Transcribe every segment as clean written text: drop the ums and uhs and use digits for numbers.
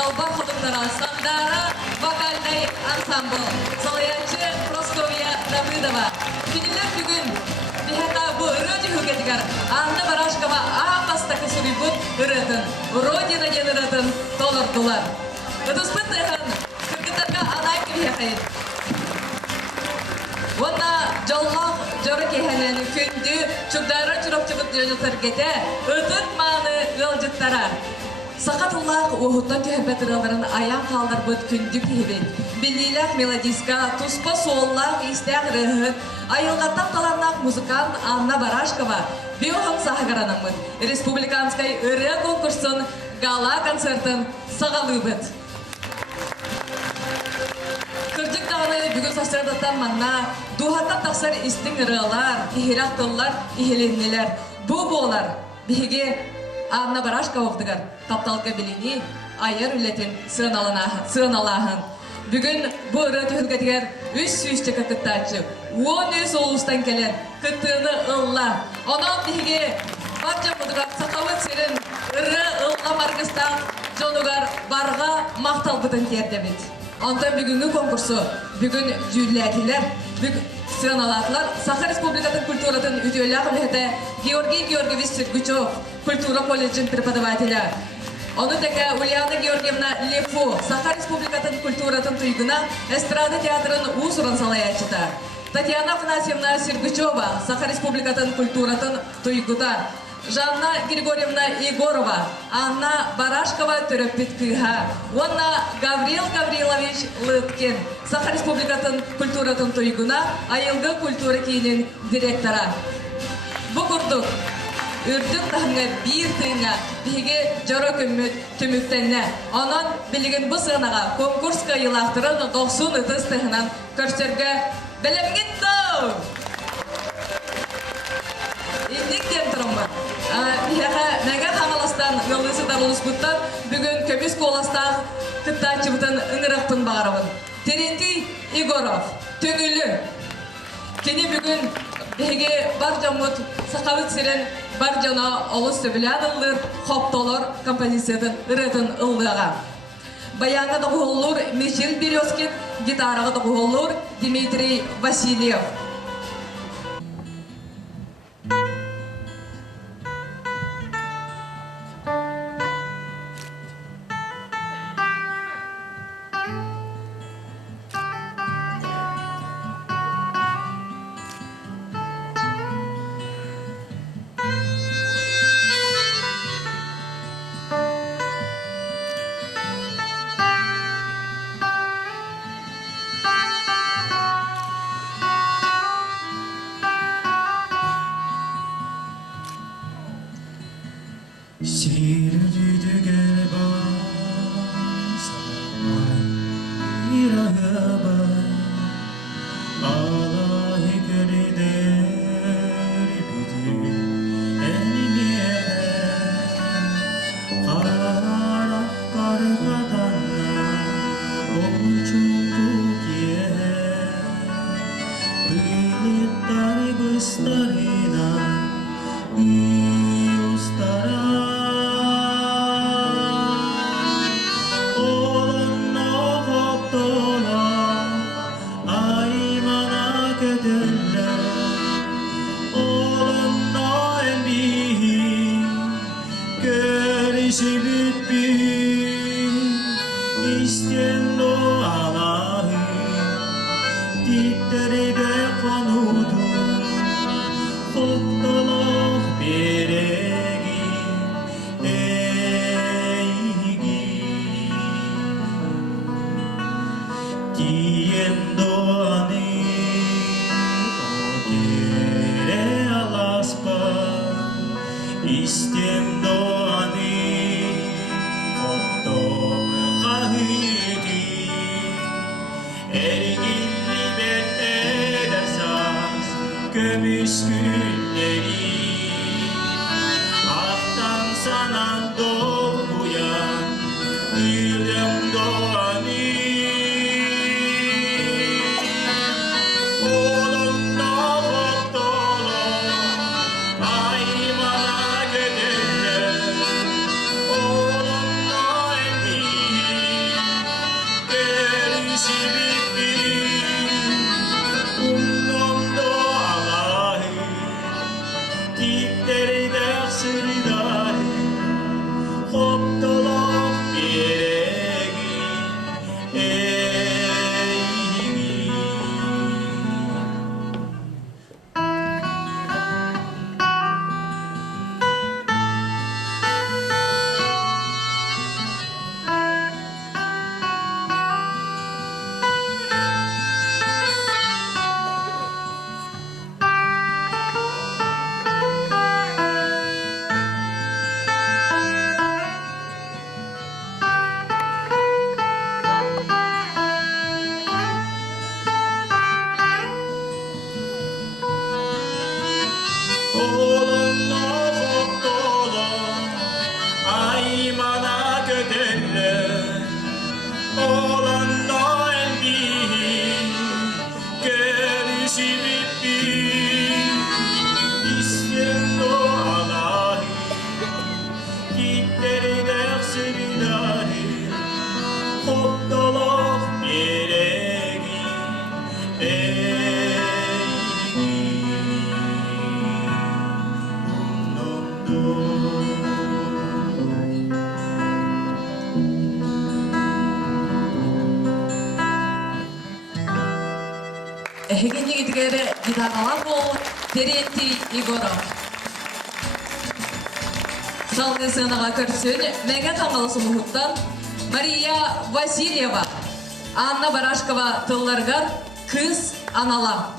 Dalba Xodumdara, Sandara, Vokalday Ansambl, Salayanchi Proskovya Давыдова. Günüler bugün bihata bu ırıcı hügetigar, Anna Barashkova Apastaka Suribut ırıtın, Rodina generatın dolardular. Ödüspün dayhan, Kırgıtarga aday gibi yakayın. Ona jolhaq joruk ehenen kündü çugdara çurapçıbıt jönütürgete ötüt manı gılcıttara. Sakatullah uhuttan tühebet ırıların ayam kaldır büt kündü kihibin. Billilak melodiska, tuspa sollak istek rıhın, ayılgattan talanlak muzikant Anna Barashkova. Bioham sahagaranamın, Respublikanskay ırı konkursun gala konsertin sağalıbıt. Kırcık dağını bugün saçlardan manna, duhatta taksar istin ırılar, ihiratlılar, ihilinliler. Bu boğlar, bihige Anna Barashkova'dıgar, taptalka bilini, ayar ületin sığın alahın. Bugün bu ırı tühülgetiger 300 çıkı kıttaçı, 13 oğlustan gelen kıttığını ılla. Onun bihige barca mudugar sakavut serin ırı ılla margıstan jonugar barga maqtal bıdın terdebit. Ondan bugünkü konkursu, bugün jülletiler, sıran alatlar, Sakha Respublikatın kulturatın üdüller kılhete Georgiy Georgievich Serguchov, Kultura Kolejin prepodavatelя. Onu teke Ulyana Georgievna Lefu, Sakha Respublikatın kulturatın tuyguna Estrada teatrın usuran salayachita. Tatyana Afanasyevna Serguchova, Sakha Respublikatın kulturatın tuyguda. Жанна Григорьевна Егорова, Анна Барашкова төрөппит кыха, Онна Гаврил Гаврилович Лыткин, Саха Республикатын культуратын туйгуна, айылгы культура кейінің директора. Бұ күрдік, үрдік тахынға бір тыйынға, бігі жару көмміт түміктенне, онын білігін бұ сығынаға конкурска елақтырын 90 ұтыс тыйынан көрсерге білімген дау! İndikten тұрымбы. Мәгәр хамаластан yollısı darılыс бұттан бүгін көмес қоластан кыттачы бұтын ыңырақпын бағарабын. Терентий Егоров, төгілі. Кені бүгін бәге бар жамыт сақавыт сирен бар жана олыс сөбілән ұллыр, хоптолар композициядың ұрытын ұллыға. Баяңға доғылыр Михаил Березкин, гитараға доғылыр Дмитрий Васильев. Gömüş günleri Aktan sana doğuyan Gülüm doğani Oğlumda hop dolu Aymana gidenler Oğlumda emin Kolunna koptola aymana kötelle Olanda elbi görüşüp İskendo alahi Gitleri dersinidahi Koptolok biregi Ehegini gitgere gitargalar bol Terenti Igorov. Salgı sığınağa körсün, мәгә тамалысы мұхыттан Мария Васильева, Анна Барашкова тылларгар кыз анала.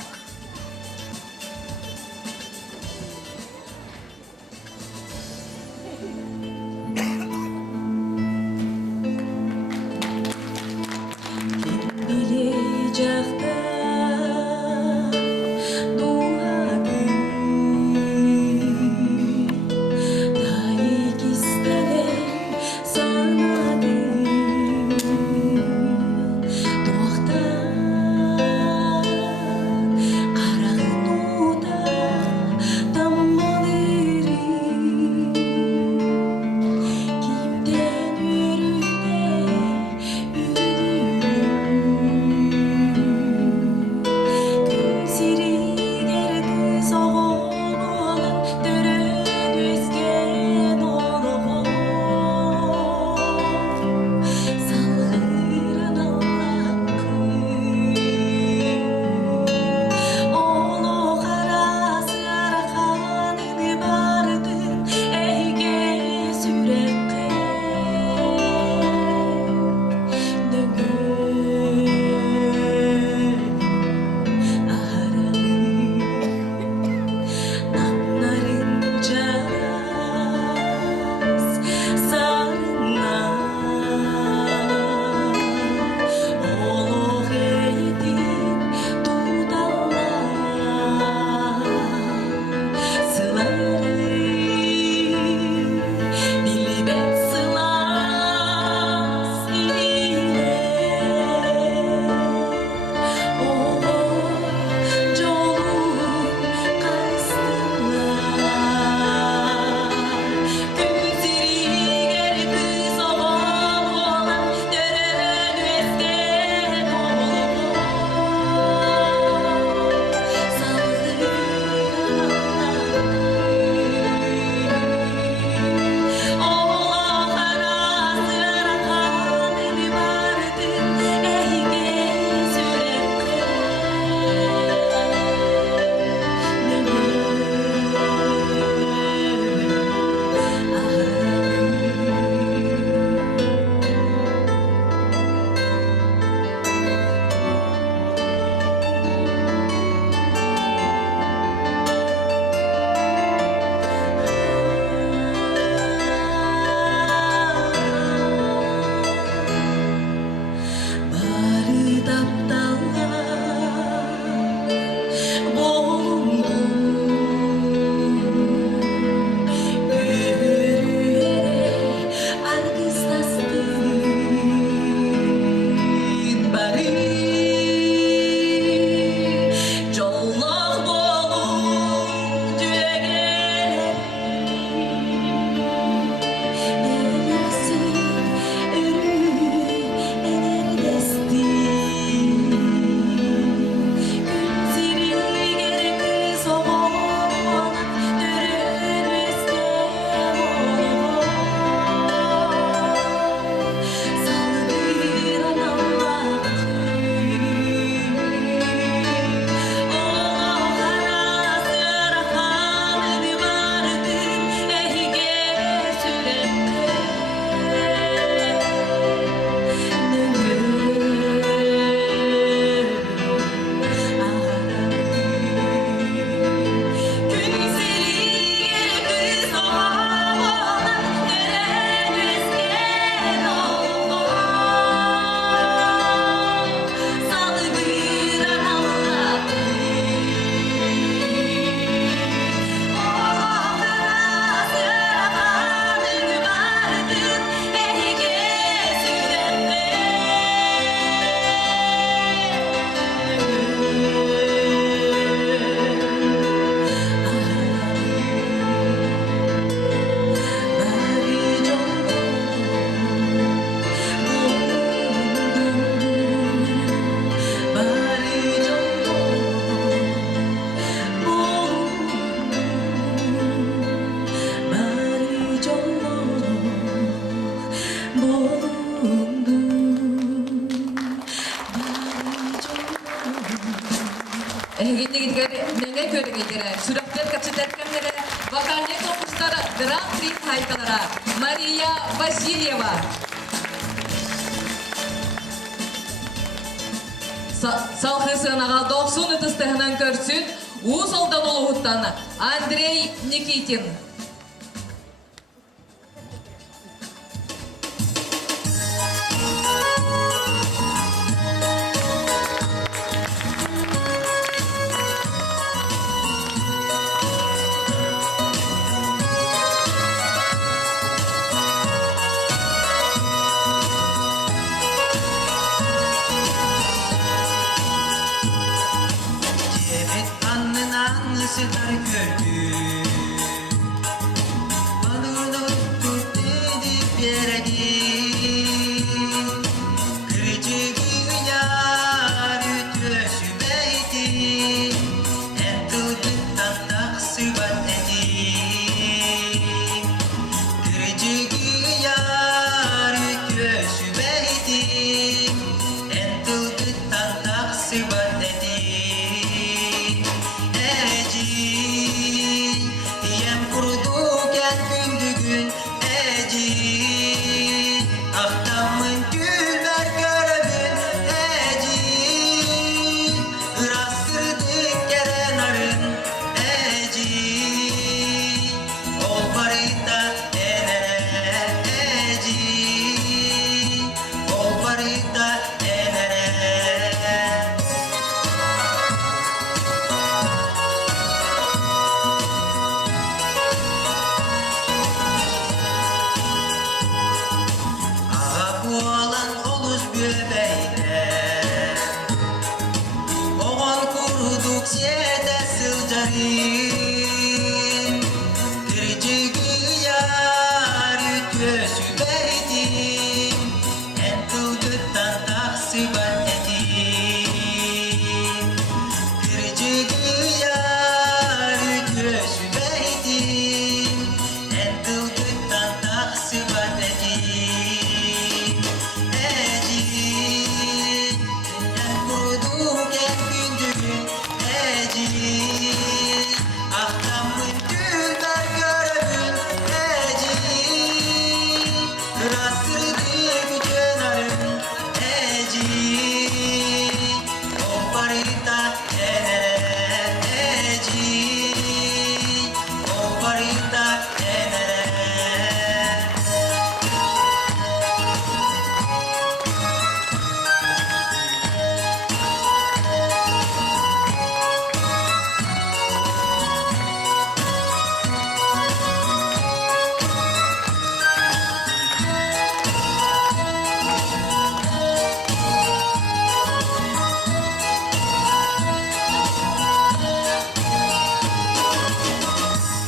Ehginne gidgeri menge körgegere, sürekler kaçıderkenlere, vokальный konkurslara, Grand Prix haykalara, Maria Vasilyeva. Salkı sığınağa 90 ıtыстығынан көрсün, уыз олдан олуғыттаны Андрей Никитин. Sıkar gördüm Balonu tut edip yeredim Kırıcı günyar ütüsübeydi En tutuktan taksıbat edim Kırıcı günyar ütüsübeydi En tutuktan taksıbat edim Yem kurudu gel gündügün eci Ahtamın gülber görevin eci Irastırdık gelen arın eci Ol barita enere eci Ol barita enere Olan oluz göbeğine Oğan kuruduk siyede sılcarın Kırıcı güyar ütüsü beydim En tuğduttan taksibat edim Kırıcı güyar ütüsü beydim En tuğduttan taksibat edim Ahtamın gülber görevin eci Rastırdık kenarın eci O barita enere eci O barita enere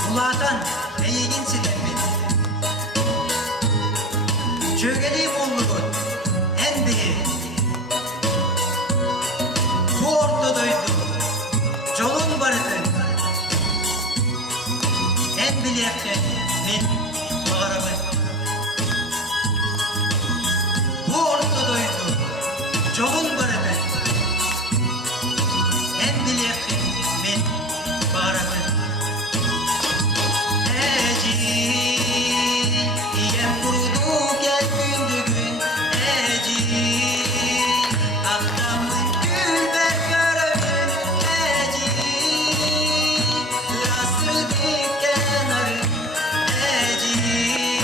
Kulağdan eğgin silemin Çögeli bulluğun en büyük Bu ortadaydı Çolun barıdın En biliyekten min mağarabın Bu ortadaydı Çolun barıdın En biliyekten min mağarabın Yem kurudu gel gündügün eci Ahtamın gülber görevin eci Rastırdık kenarın eci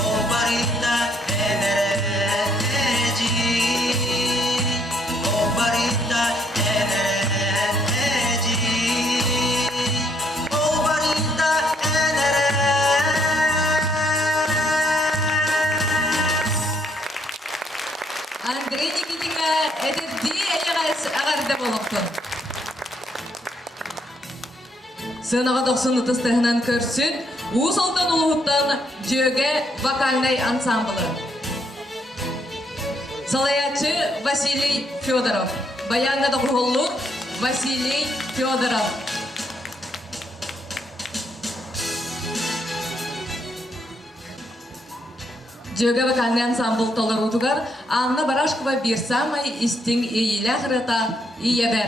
O barita enere eci O barita enere eci O barita Андрей Никитинға әдетті ағарда болықты. Сынаға 90 ытыстығынан көрсін, уыз олдан ұлығыттан жөге вокальный ансамблы. Салаячы Василий Федоров, баянға доғылық Василий Федоров. Жөге вокальный ансамбл толар утугар, Анна Барашкова bir самай истин ийле храта иебер.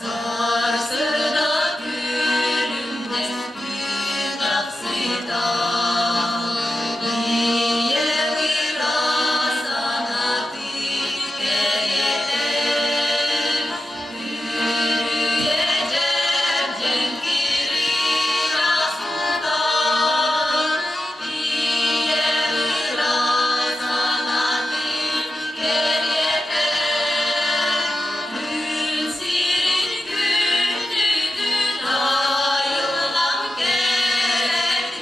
Sarsırda gülümde gün aksıda bir biraz sana dikeyeden yürüyeceğim cenkiri rasuda biraz sana dikeyeden Gülsirin gündüdün ayılan gerek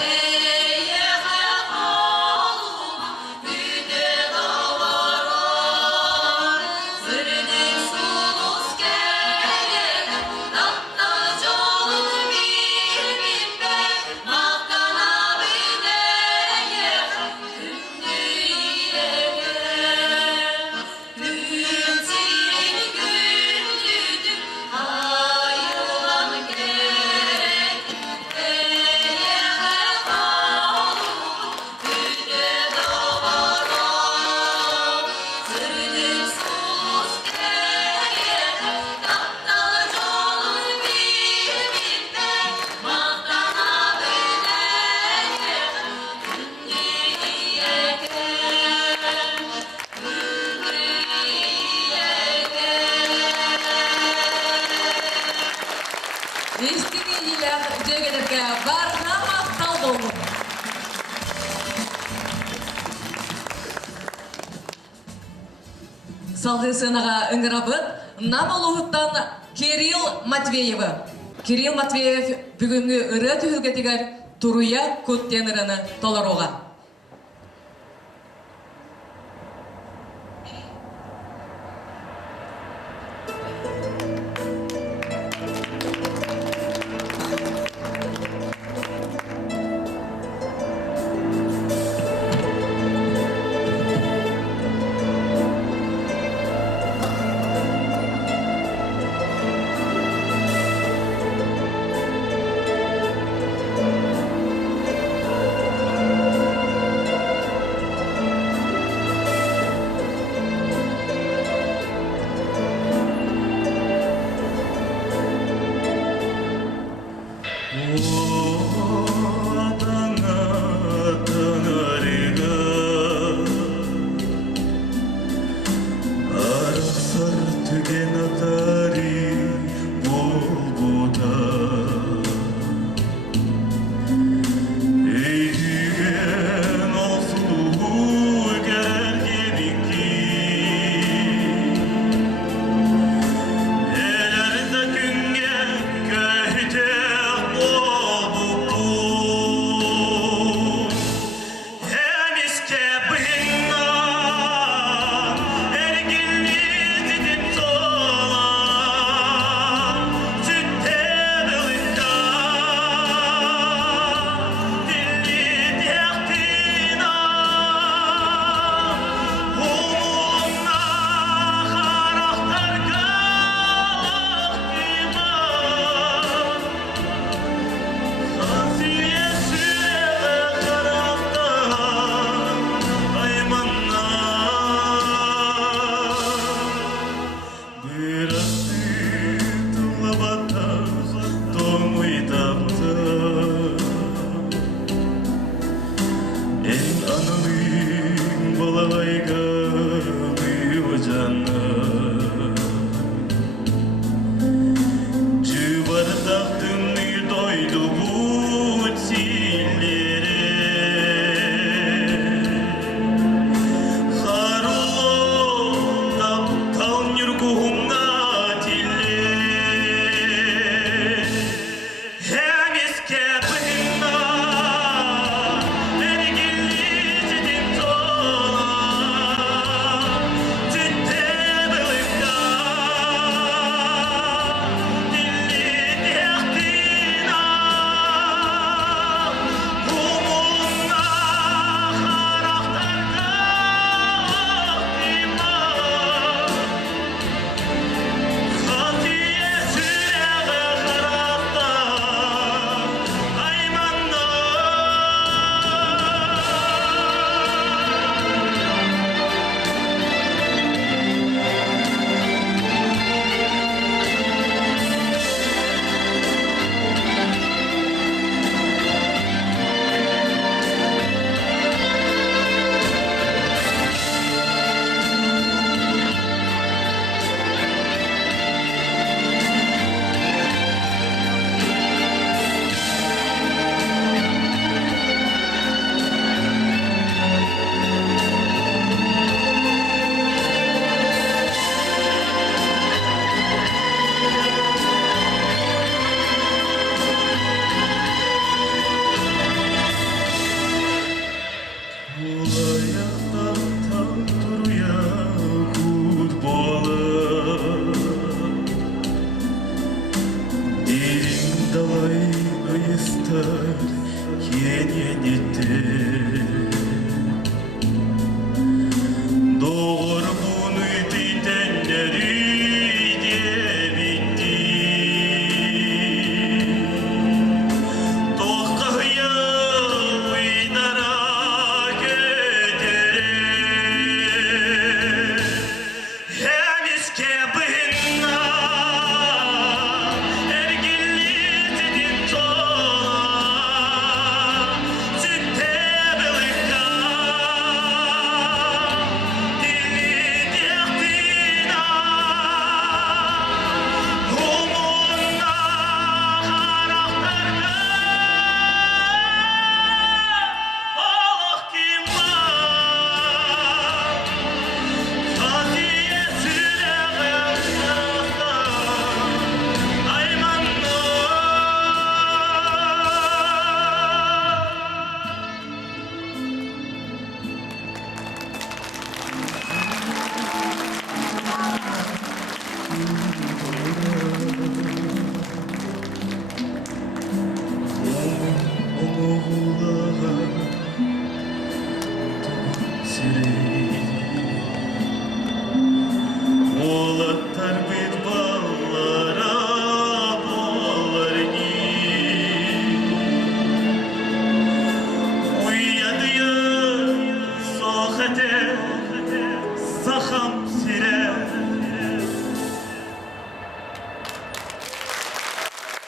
Eye hayat olma güde davaran Zırdın sulus gerek Datta canım bilmimde Maktana bineye Gündüye Gülsirin gündüdün ayılan gerek Eye hayat olma güde davaran Zırdın sulus gerek Datta canım bilmimde Maktana bineye Истини илях жегедерге барна мақтал болу. Салды сынаға ыңырабыт нам олуғыттан Кирилл Матвеевы. Кирилл Матвеев бүгінгі ұры түйілге тегер Туруя көттен ұрыны толыруға.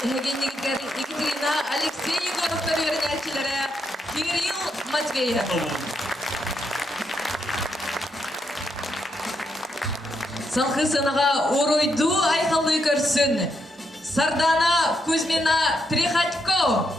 Ehegеннигер Екатерина Алексей Егоровтар өрін әркелері Кирилл Матвеев. Салқы сыныға оройду айқалы көрсін. Сардана Кузьмина Трихатько.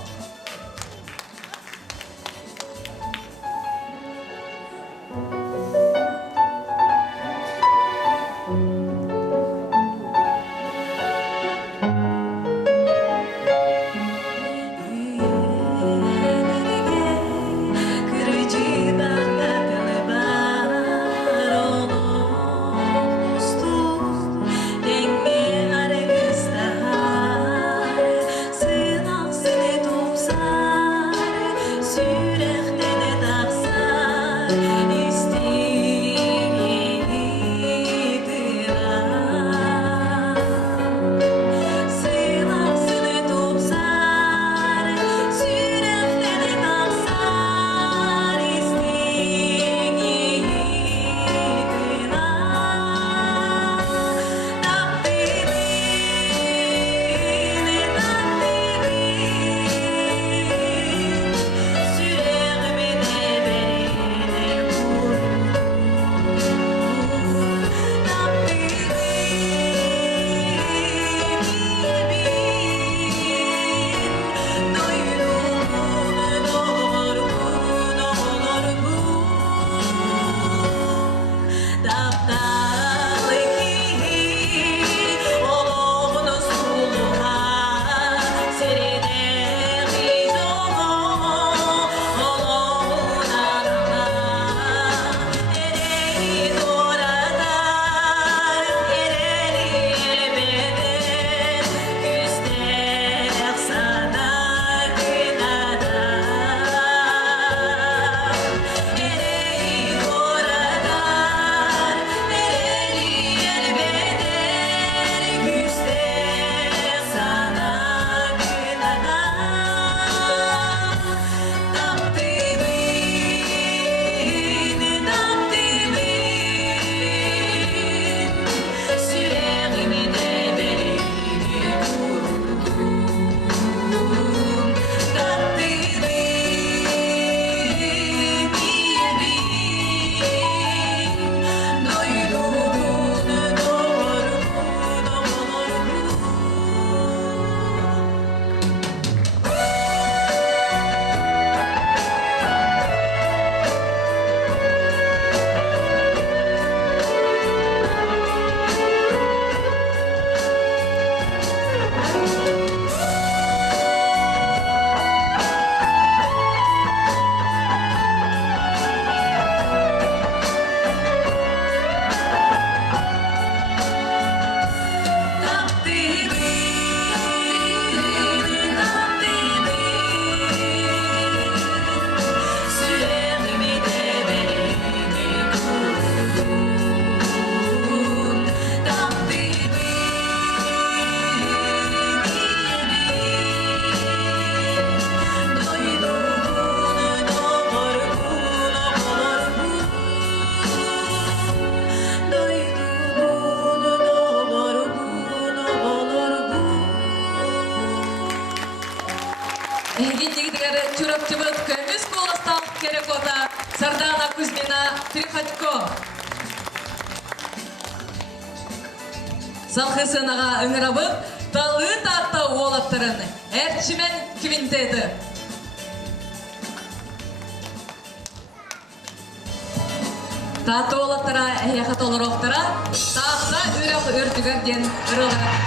Сардана Кузьмина Трихатько. Салқы сынаға ыңырабып, талы татта олаттырын, әрчімен квинтеті. Татты олаттыра, әйяқат олар оқтыра, тақса үрек үртігерден ұрылыра.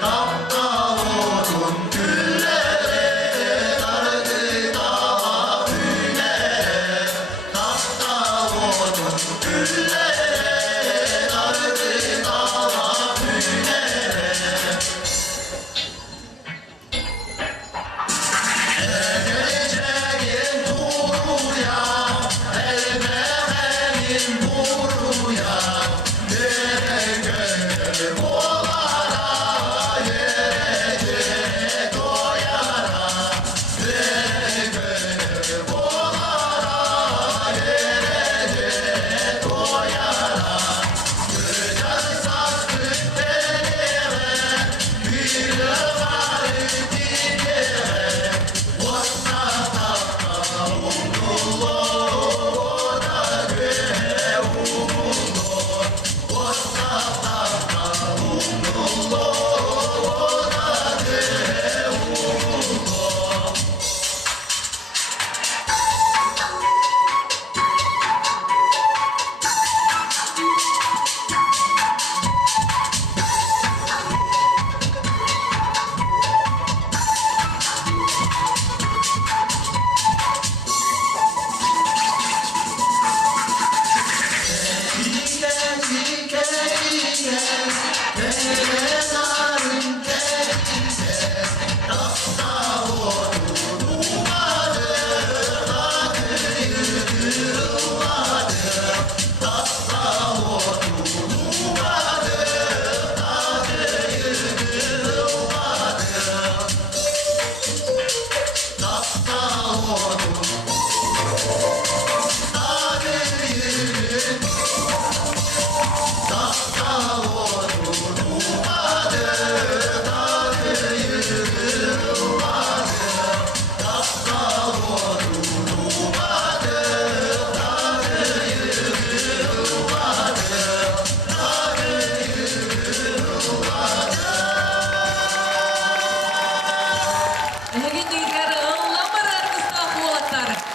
Tapta olun güllere, dardı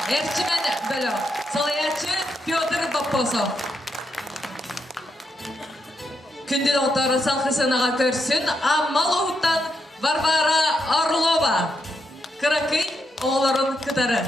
Erçimen bölü. Salayatçı Pyotr Bapposov. Күнден отары салқысынаға көрсін, аммал оғыттан Варвара Орлова. Кыракый оғыларын күтары.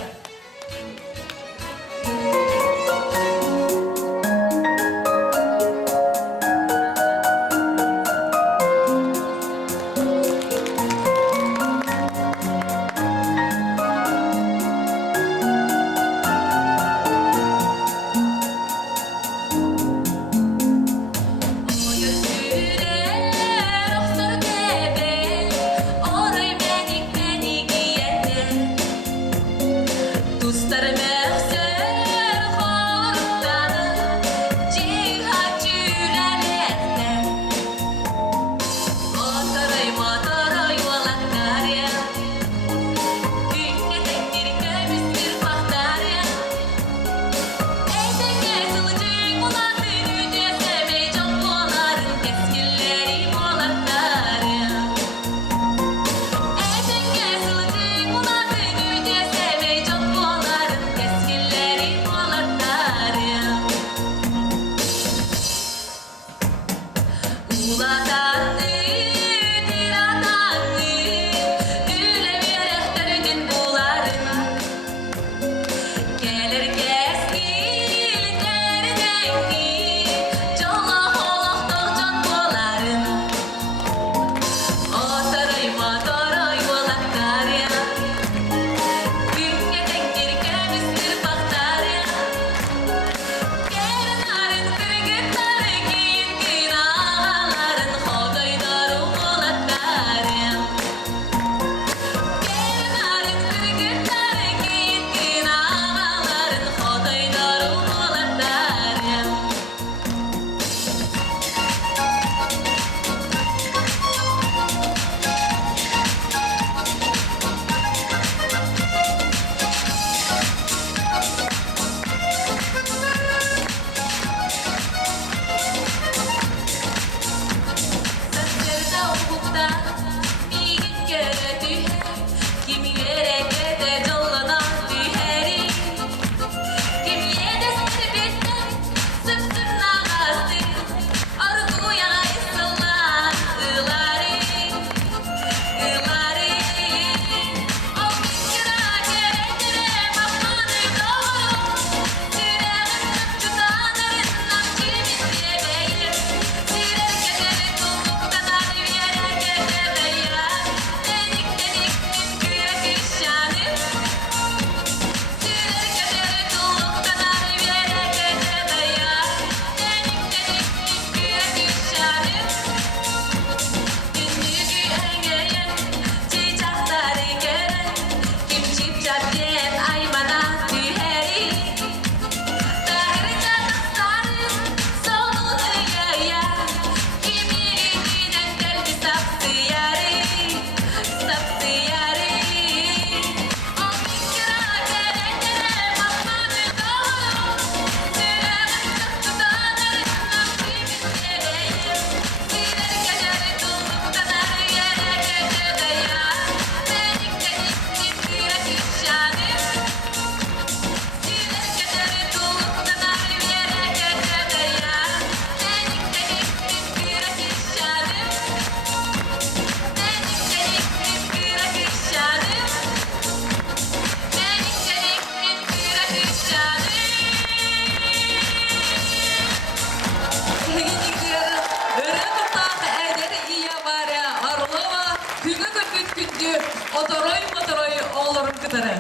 Otoroy oğulların kıtırı.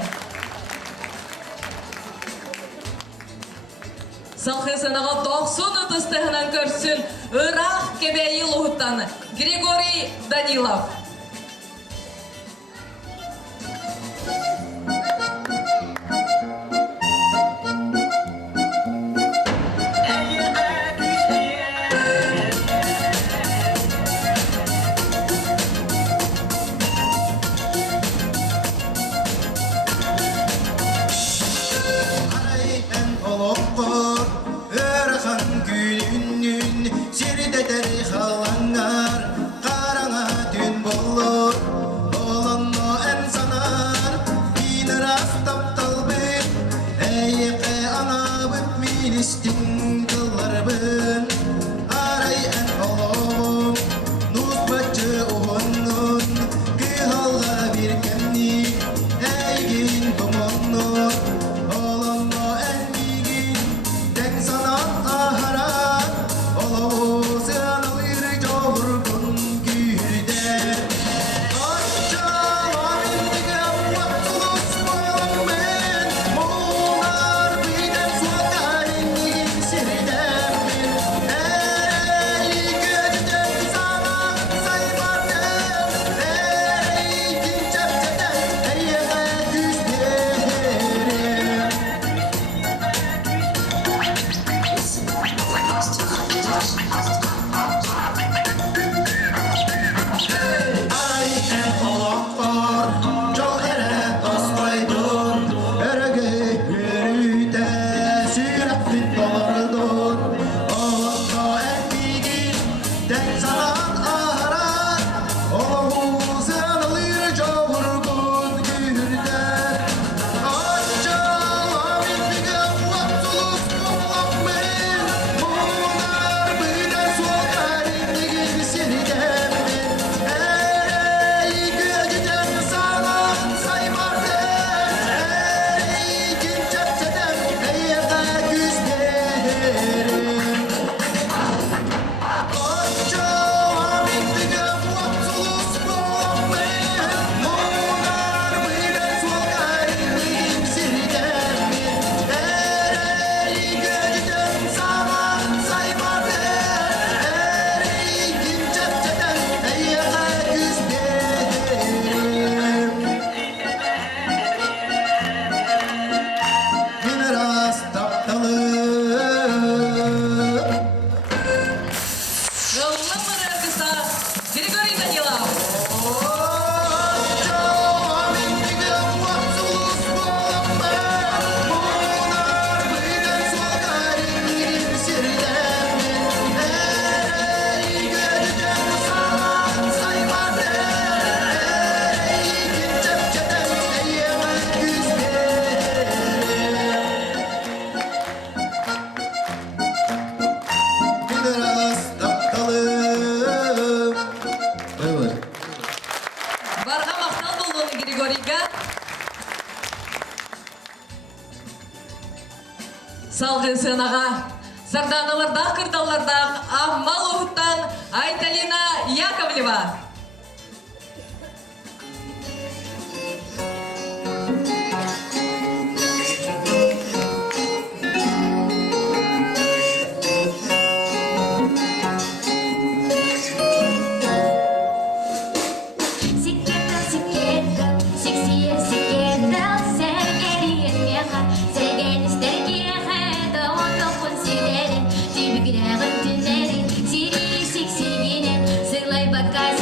Salkısınağa 90 ıtыстығынан көрсін Irak кебейі лұғыттаны Григорий Данилов. Sirde deri halangar, karanga dün bu istin kıllarımın arayan oğlum nutbacı oğlunun kıhallara bir kemni eygin kumunun oğlunla endigin den sanan ahara oğlu sığanılır çoğurgun gürde Yollamır ergisa Grigoriy Danilov. Barga maqtal bo'ldi Grigoriyga. Salgı sığınağa. Sardanılarda, kırdalarda, Ahmal Oğut'tan Aytalina Yakovleva. Sikketel, sikketel, seksiye sikketel, sevgeriyen yağa, sevgen ister kirahada, ondan kun silerin, tübüklerin tünlerin, siri siksigine, sılay baka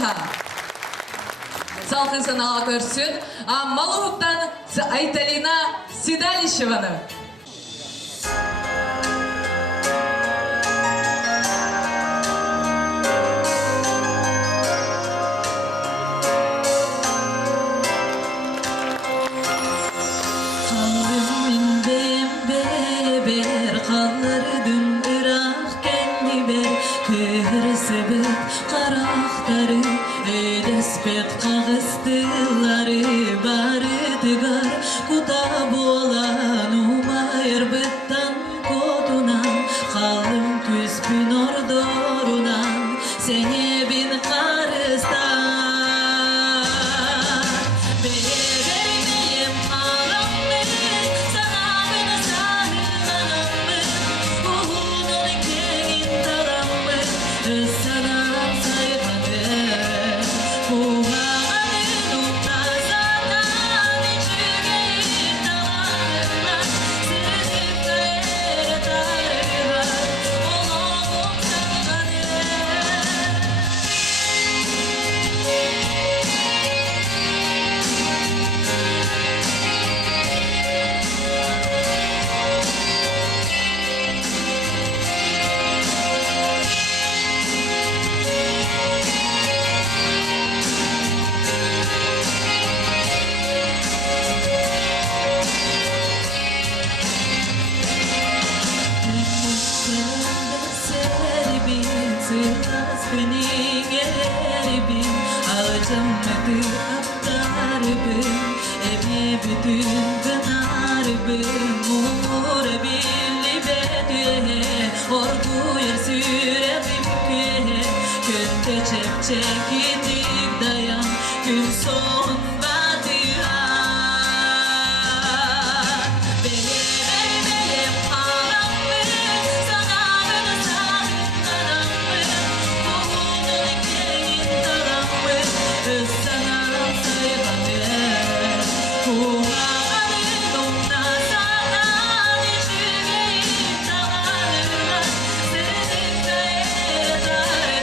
тыха. Салқын сынаға көрсін. Малухуктан Айталина Седалищеваны. Qaraqları, ödespet qağıstılları bari tıgar kuta bolan umayır bıttan kodunan qalım küspün ordorunan seni bin qarıstan beye vermeyim haramı sana beni sarılanamı uğunun ikenin taramı sana çekidik dayan gün sonunda diyor beni vermeyip haramı sana beni sarılanamı buğunun ikenin taramı sana sayılanı buğanın onunla sana düşüreyim talanı senin kayıtları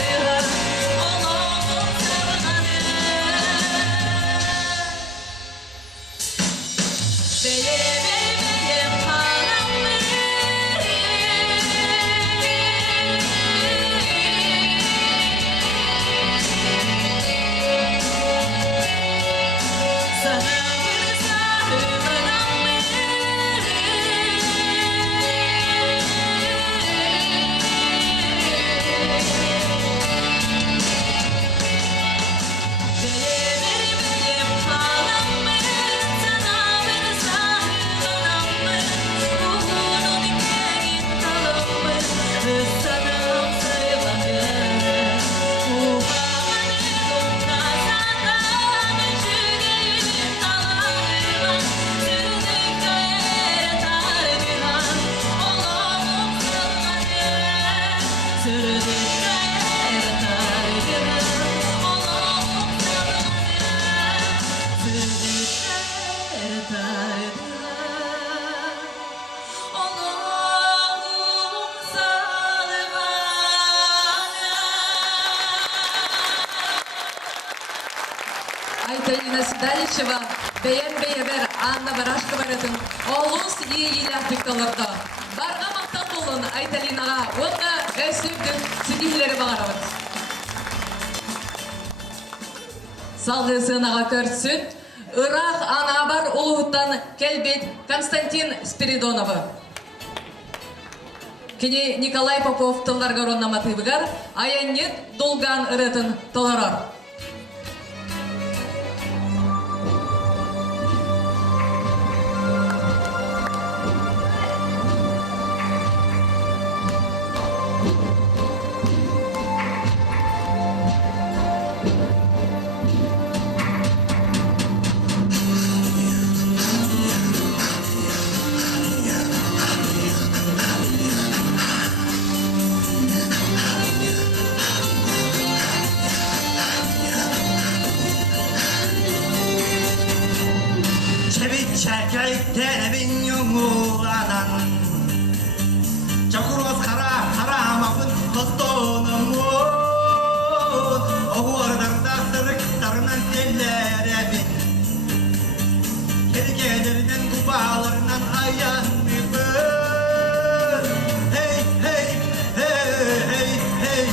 Айталина Седалищева, бейер Анна Барашкабаратын, олус иеләхтік талырды. Барға мақтан болын Айталинаға, онға өсірдің сидихлері бағарабыз. Салғы сынаға көрсін, Ирақ Анабар ұлғыттан келбет Константин Спиридоновы. Кені Николай Попов тылларға роннаматы бұғар, аянет долган ұрытын толарар. Çekekten bin yumulanan Çakuros kara karamapın tostonum Oğurdarda ellere bin. Kergelerden kubalarından ayan bir bır. Hey hey hey hey hey.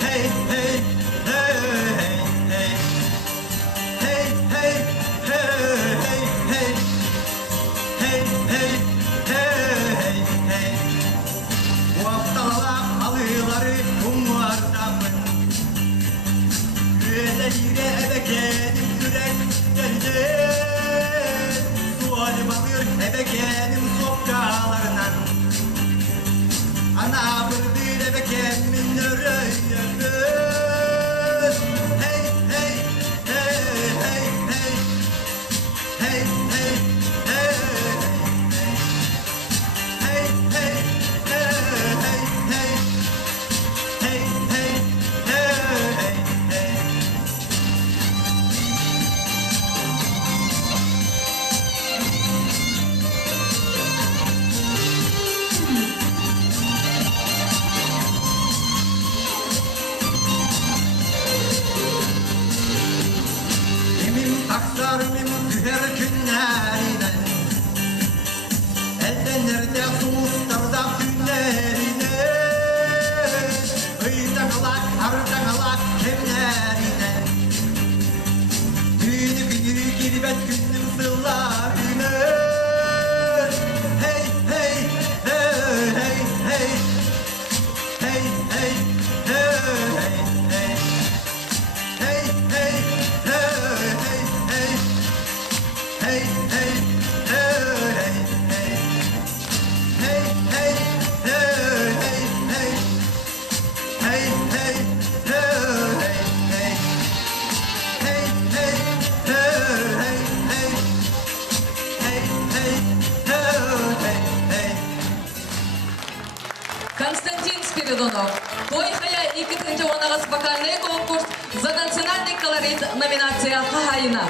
Hey hey hey hey. Hey hey hey hey. Hey hey hey hey. Bu haftalar halıları kumlardamın. Yüreğe eve gelip yüreklerine. Suali bakıyor eve gelip sokaklarından. Ana bir eve gelmin yüreğine. Hey hey hey hey hey. Hey hey hey hey. Hey hey hey hey hey. Hey hey hey hey. Mimim taksar mim güher günlerine. Eldenlerde sustarda günlerine. Hıydan alak, hardan alak kemlerine. Düğünü günü girbet günüm sıllarine. Hey hey hey hey hey. Hey hey hey hey. Hey hey hey hey. Hey hey hey hey. Hey hey hey hey. Hey hey hey hey. Hey hey hey hey. Hey hey hey hey. Константин Спиридонов. Тойхая 2-нче онагас вокальный конкурс за национальный колорит номинация Хахайна.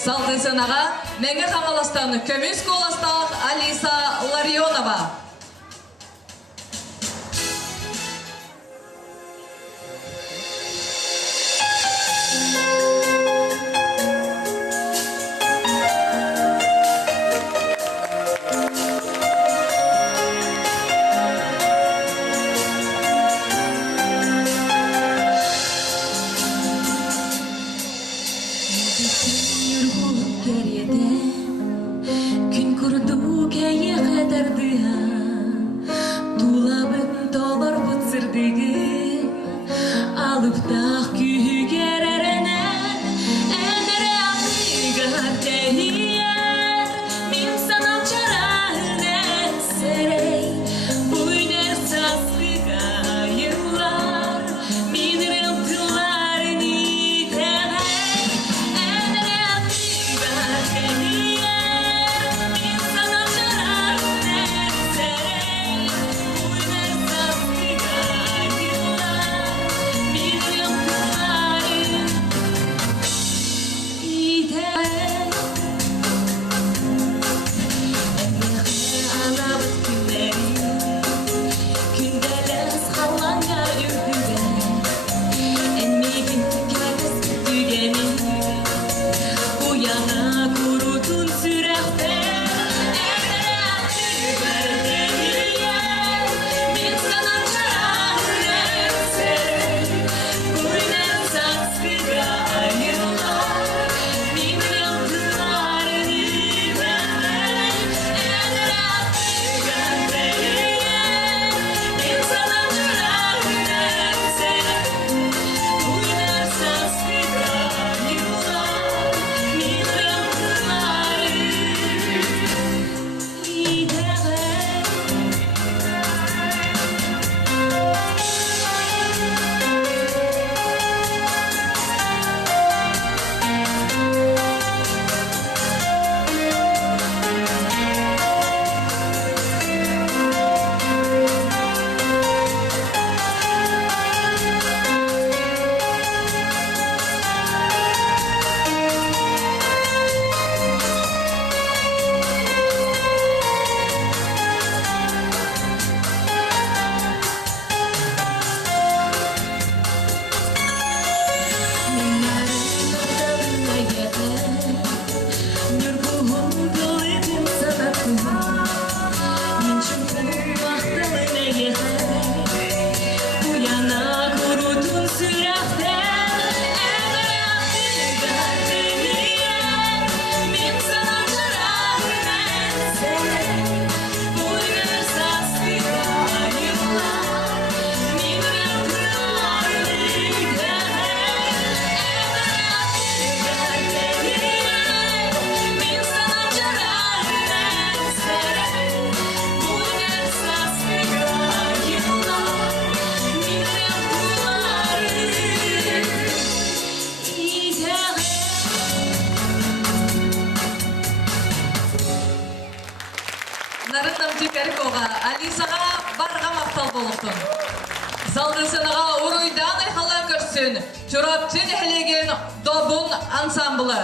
Салтын сынаға Мәңгі Хамаластаны Көміс Коластақ Алиса Ларионова. Күн күрдү кәйе кадардыга Тулабын толор бұтсырдыгы Алып тақ күйгерерінен Әнере ағыға тәйер Мен санал чарағынен сәрей Бұйнер сасқыға йыллар Менің ылтыларын итәғай Әнере ағыға тәйер Мен санал чарағынен сәрей Бұйнер сасқыға йыллар Менің ылтыларын сал болуқтын. Салдысыныға ұруйдан айқалан көрсін, Чурапчын әлеген добун ансамблы.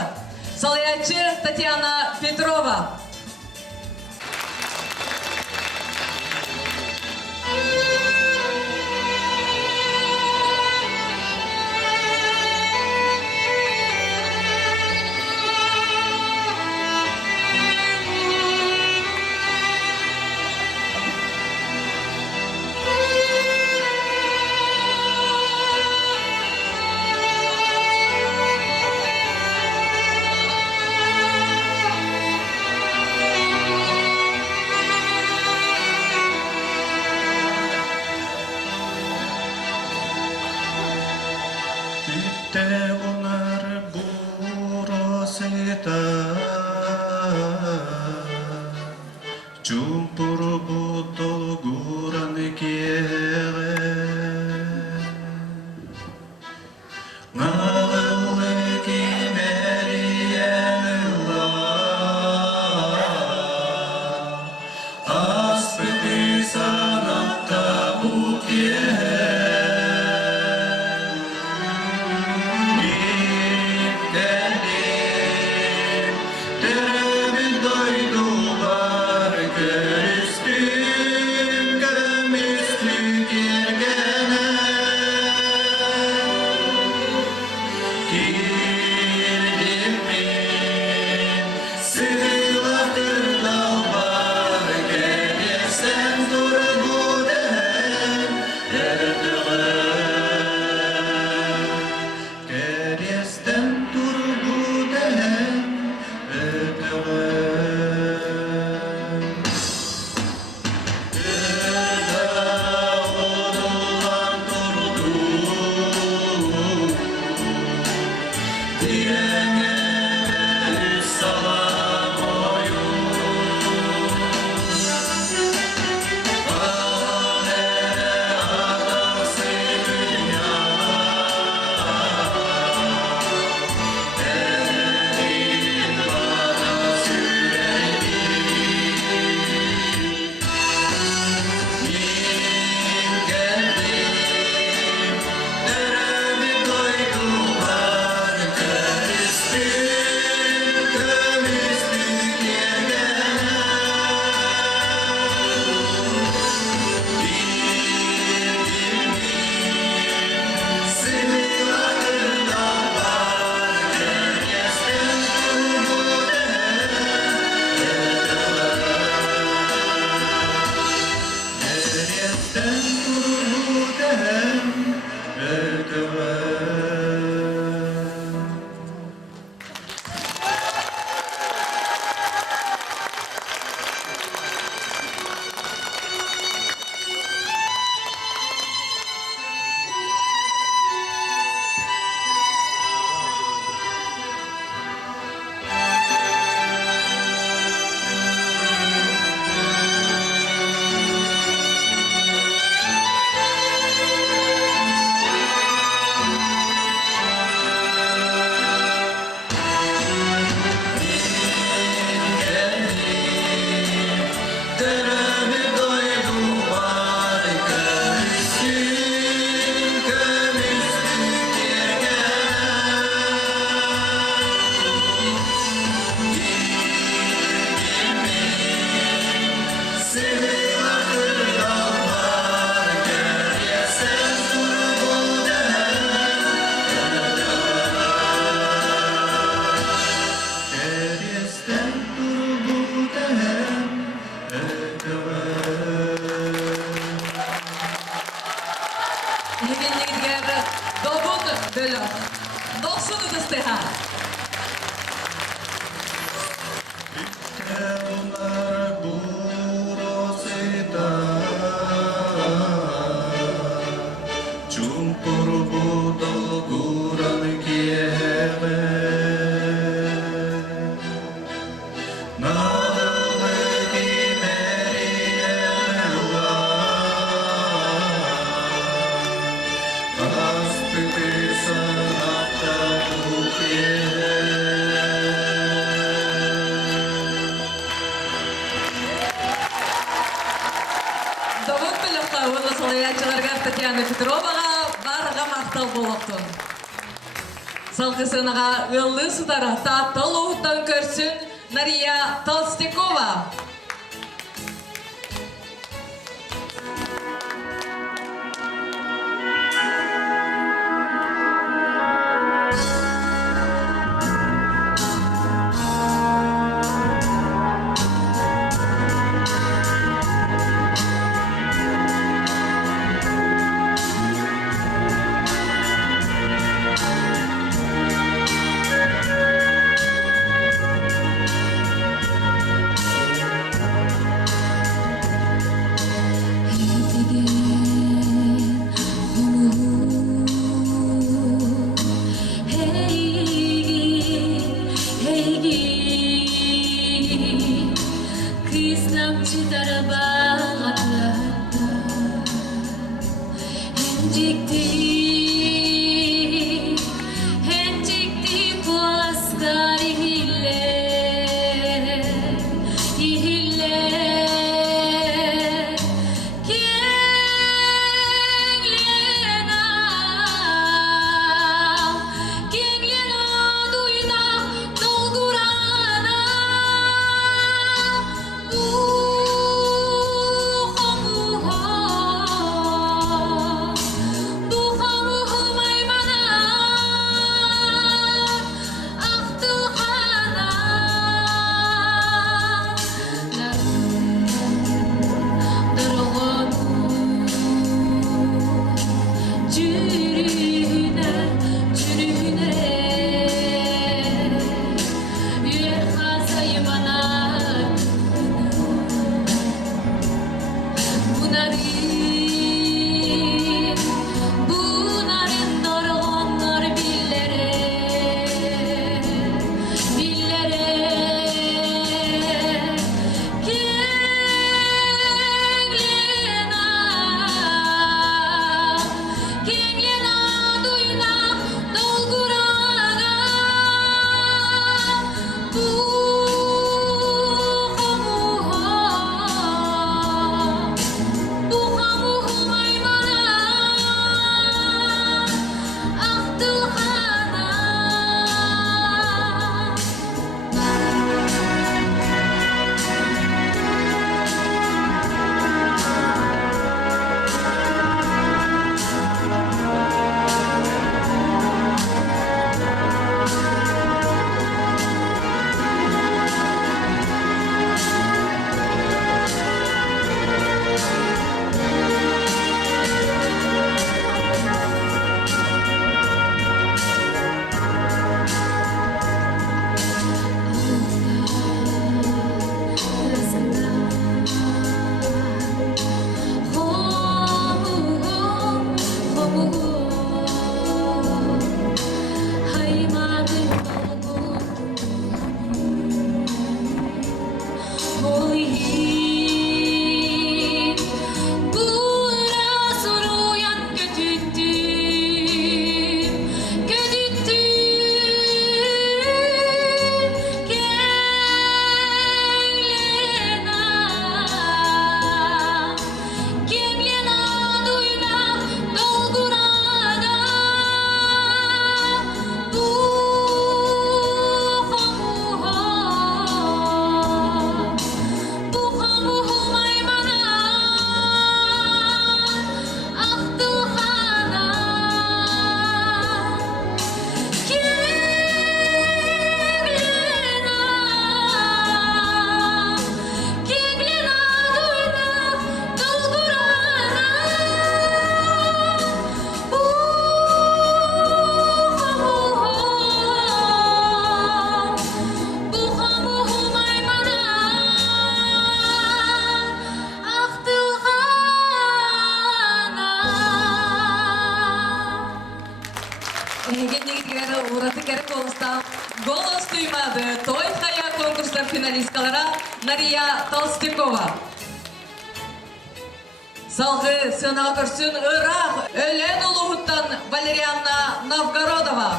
Салаячы Татьяна Петрова. Tytte unar buroseta Jumpur butol guran kiere Ngawe kimeriella Aspeti sanata bukiere Сагалаячыларга Татьяна Петроваға барға мақтал болуптун. Салқысынаға ыллы судары таптал оғыттан көрсін Нария Толстякова. Голос туймады той хая конкурста финалисткалара Нария Толстякова. Салгы сынага көрсүн ырак өлен улугуттан Валерианна Новгородова.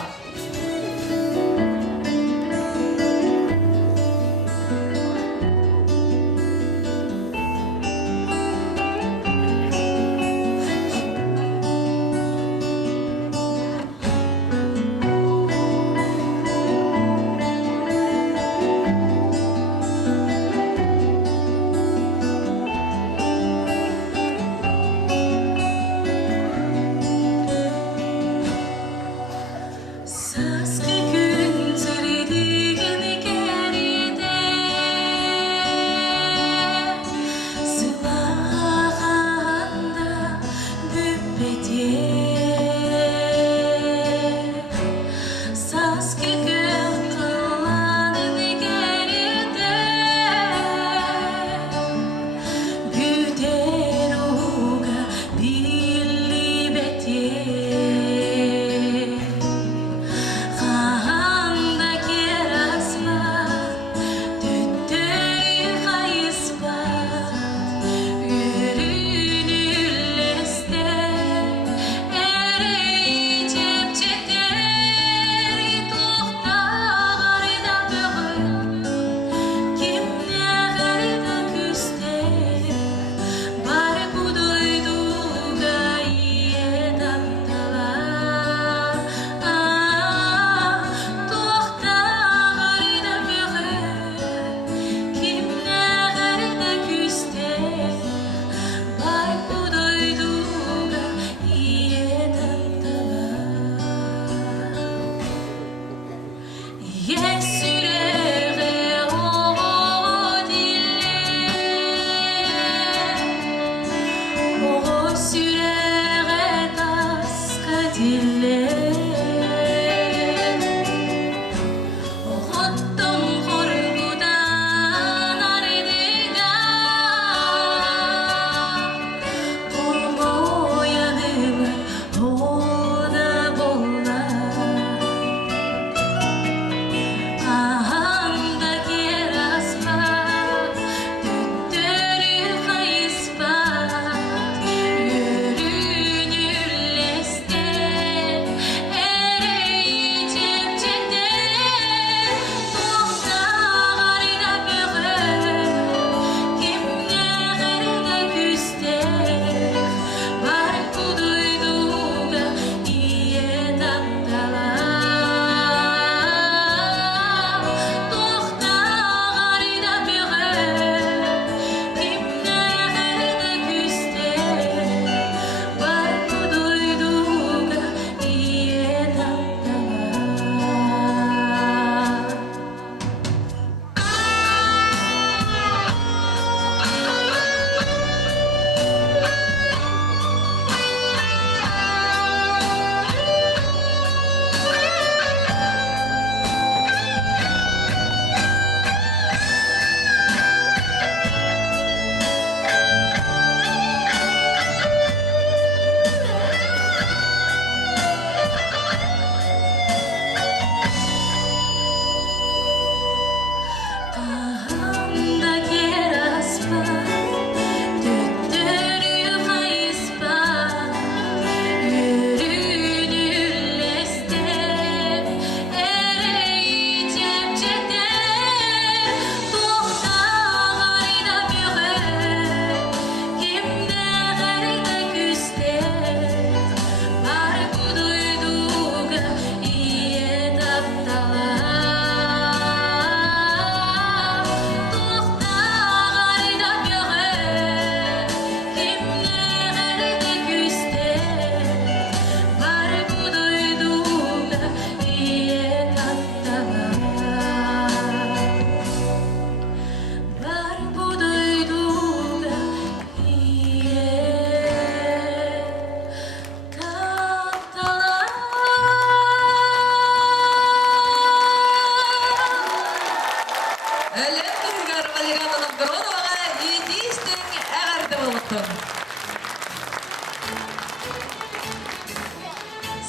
Әлем түгер Валерия Новгородоваға етістің әғарды болыптың.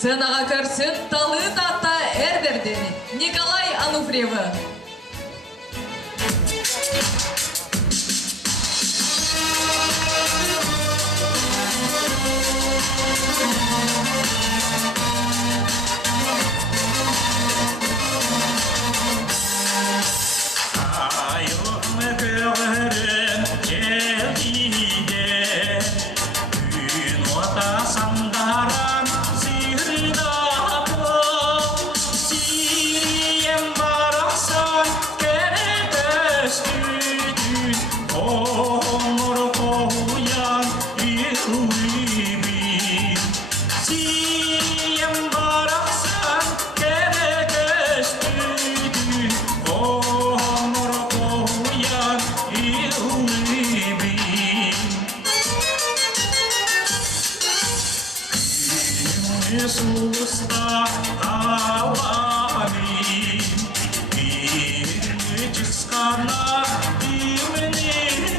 Сынаға көрсін талы тата әрберден Николай Ануфриевы. Ayağımı görün geldiğinde gün ortasındaran sihirli dağ Siriyem varsa gerek üstüdün Omur koyan yılibim Siriyem varsa gerek üstüdün Omur koyan yılibim Иисуста авамин, Иисускана именитин,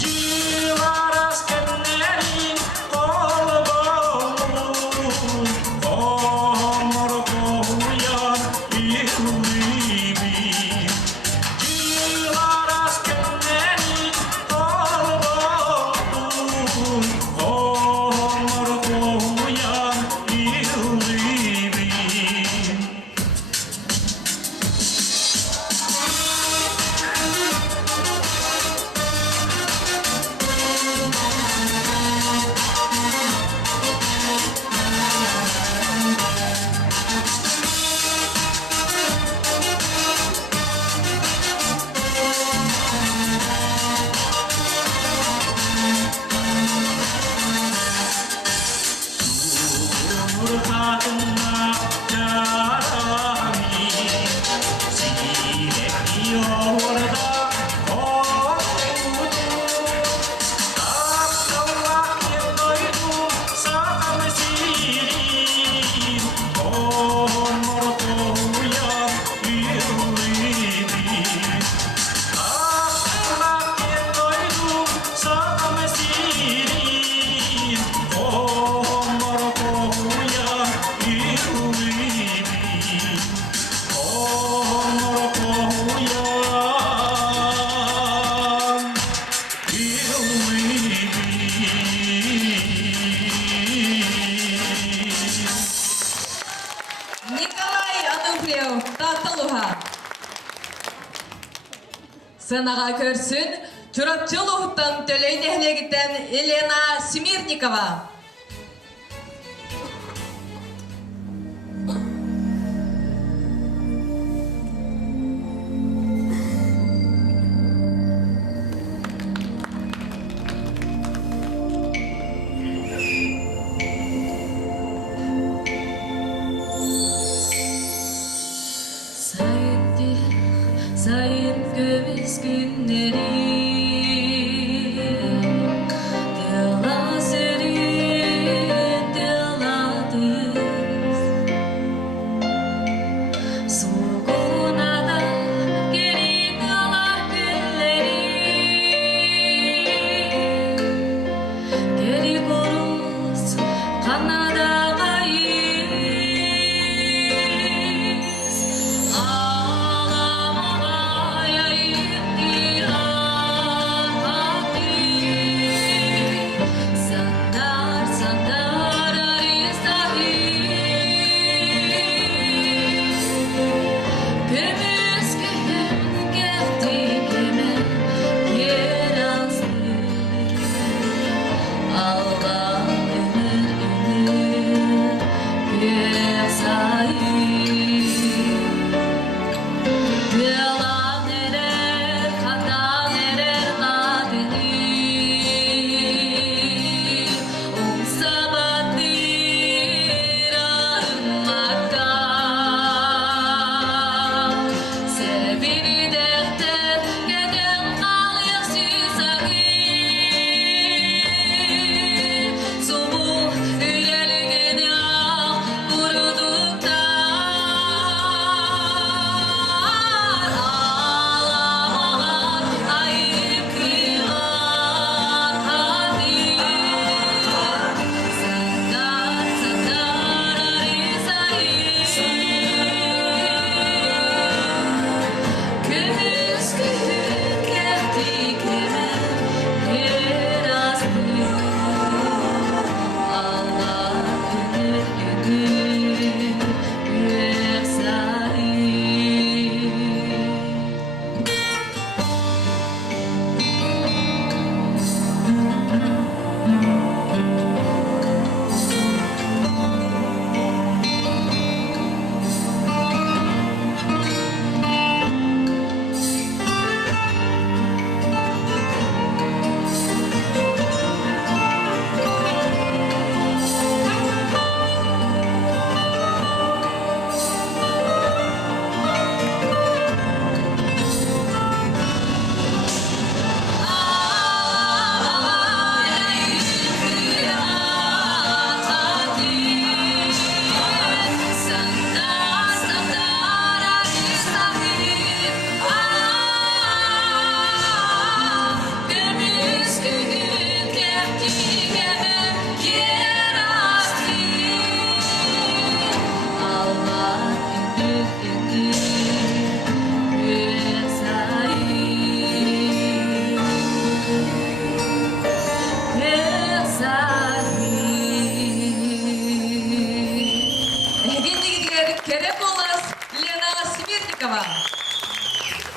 Диларас кеннерин колболун, Омор коян илибин, Диларас кеннерин колболун, Омор коян илибин. Nurhatına yarami Silek yorda kokudu Akşamlar doydum sakam sirin Omur koyan yılibin Akşamlar doydum sakam sirin Omur koyan yılibin Omur koyan yılibin Николай Ануфриев Татталуға. Сынаға көрсін Чурапчыл ұғыттан төлейін әхлегіттен Елена Смирникова. Sayın göğüs günleri Dela serin deladız Soğukuna da geri kalan günleri Geri koruz Kanada'dayız Ağlamaya yayıp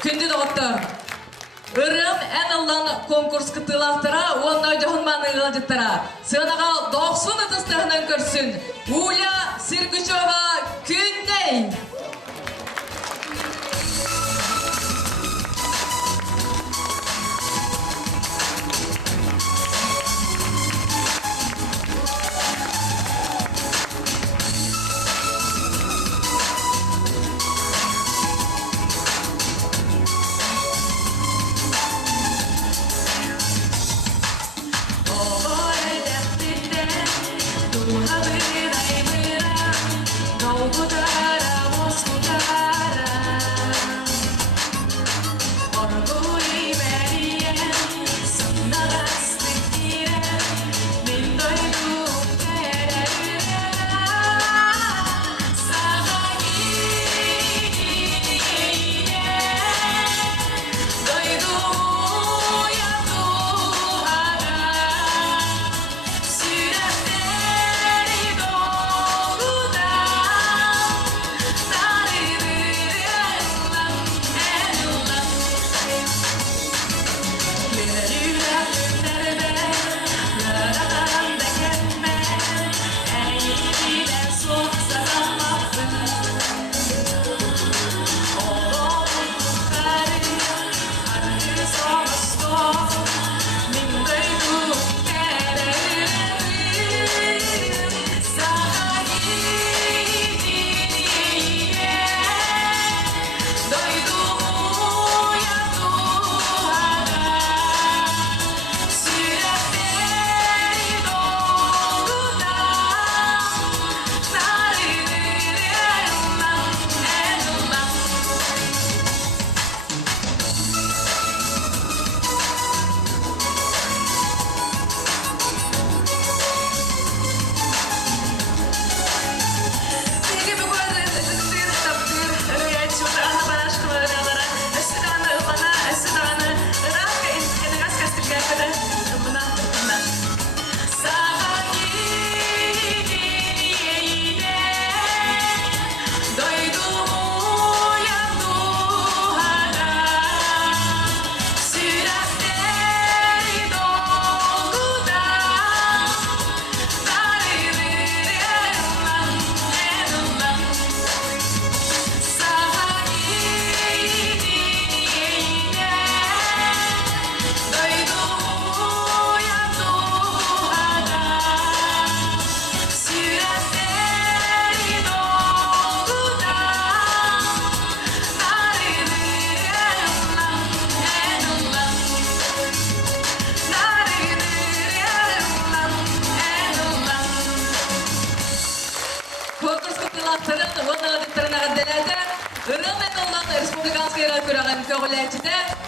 Күнді доғыттар. Үрім ән ұлан конкурс кытылақтыра, онна жоғын маңыға жыттыра. Сынаға 90 ұтыстығынан көрсін. Уля Сиргучева Күнней.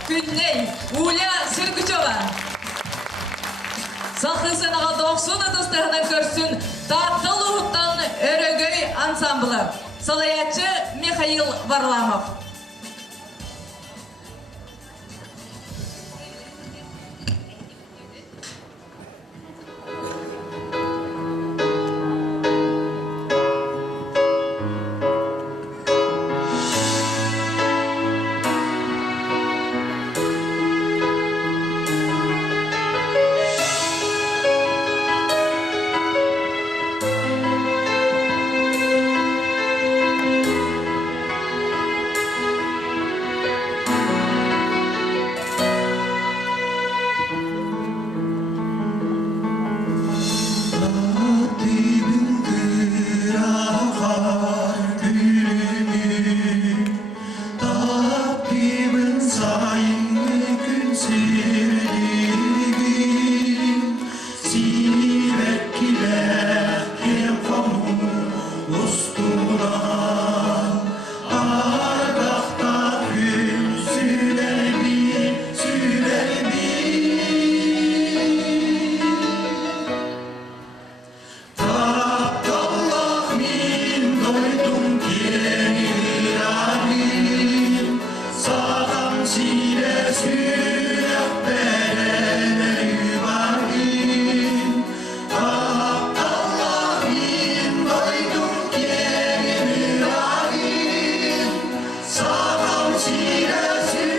Күнней Уля Сиргучева. Сахысынаға 90 ұтыстығынан көрсін Таттыл ұғыттан өрөгөй ансамблы. Салаятчы Михаил Варламов. Sağlam çile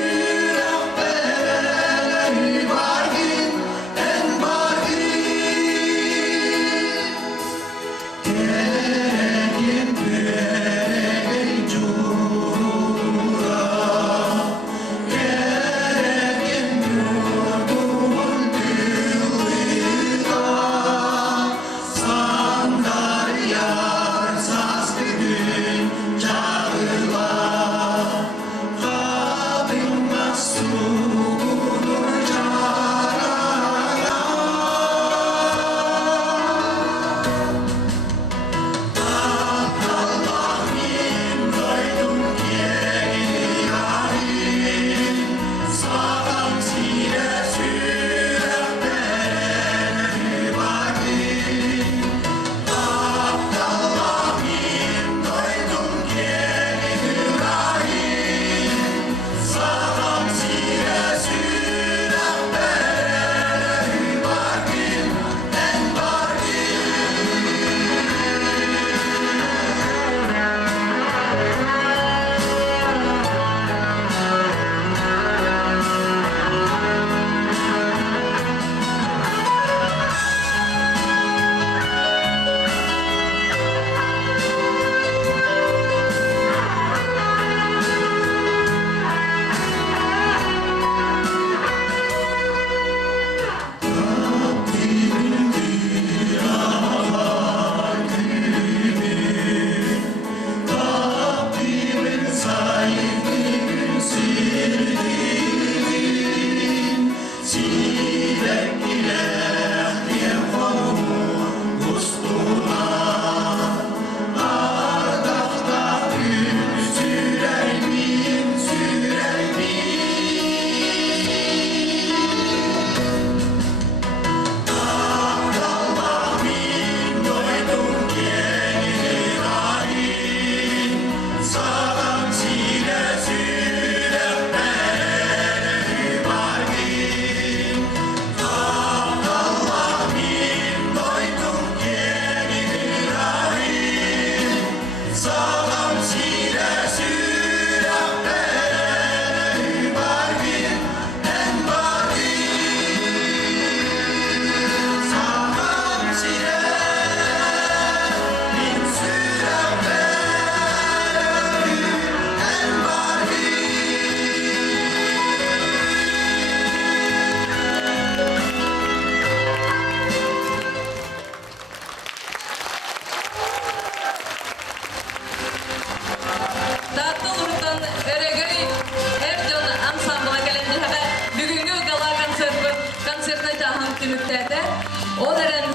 Оларын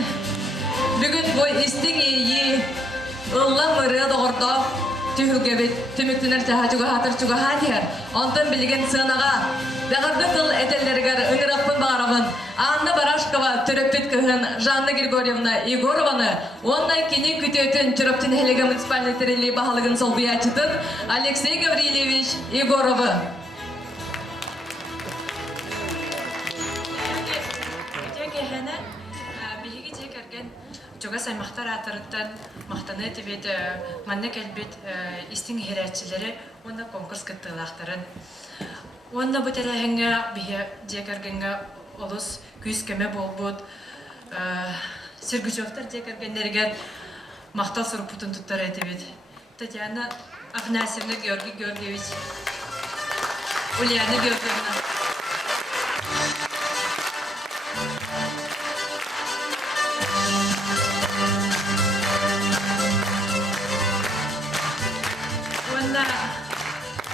бүгін бой истің ейі ыллам ырыа доғырда түйілгебет түміктінер тәға жүгі хатыр жүгі хатер. Онтын білген сынаға дағырды тыл әтелдергер ұңырақпын бағарабын. Анна Барашкова түрөппет көхін Жанна Григорьевна Егорованы ондай кенен күтетін түрөптін әлігі муниципальный терелі бағалығын солбиячытын Алексей Гаврилевич Егоровы. Чуга саймақтар атырыттан мақтаны әтебет манны кәлбет истің херәтчілері онда конкурс кыттылақтарын. Онда бұтәрәхіңге бейе декергенге олыс күйіс кәме болбуд. Сергучевтар декергендерген мақтал сұрпутын тұттар әтебет. Татьяна Афнасьевна Георгий Георгиевич, Ульяна Георгиевна.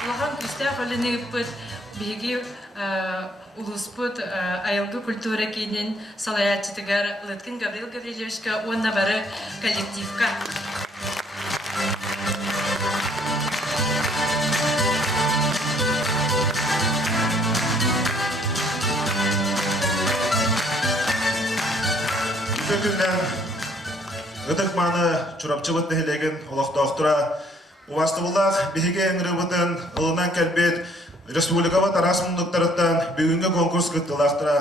Лахан күстә холыны гыппыт биги улуспут айылгы культура кейнен салаятчытыгар Лыткин Гаврил Гаврилевичка онна бары коллективка. Бүгіннен ғыдық маны чурапчыбыт нәхелеген олақтауқтыра Увастывылақ бігеге әңірі бұтын ұлынан кәлбет республикава тарас мұндықтарыттан бүгінгі конкурс күттілақтыра.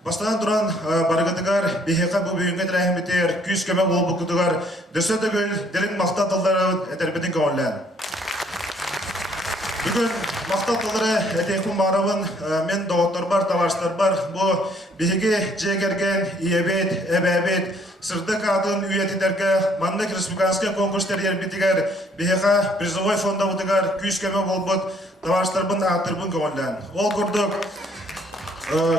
Бастан тұран барғытығар бігеға бұл бүгінгі тірәхіметтер күйіс көмі ол бұқытығар дөсі түгіл дерін мақтатылдары әтәрбетін көңілін. Бүгін мақтатылдары әтейқін барауын мен доғыттар бар, таварстар бар. Бұл бігеге жегерген иебет, әбәбет, сырдық атын үйетіндерге Маннык республиканский конкурстер ербетігер бігеға призовой фонда бұтығар күйіс көмі ол бұд таварстарбын аттырбын көңілін. Ол күрдік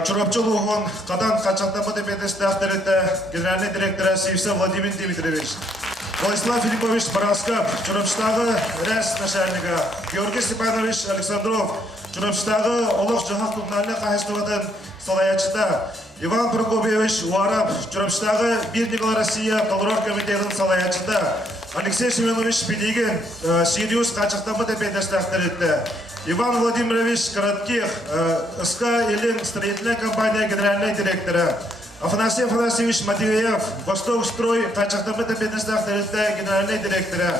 Чурапчыл ұғын қадан қачақта бұтепетесті авторитті генеральный директоры Севса Владимир Дмитриевич. Владислав Филиппович Бараскап, Чурапчытағы рәс начальника, Георгий Степанович Александров, Чурапстағы олық жахақ тұмнарына қағыстығатын салаячыда Иван Прокопьевич Уарап, Чурапстағы Бир Николай Россия Толрор комитетінің салаячыда Алексей Семенович Педигин Сириус қачықтамы деп едестақтыр етті. Иван Владимирович Коротких, СК Елен строительная компания генеральный директоры. Афанасий Афанасьевич Матвеев, Восток Строй, қачықтамы деп едестақтыр етті генеральный директоры.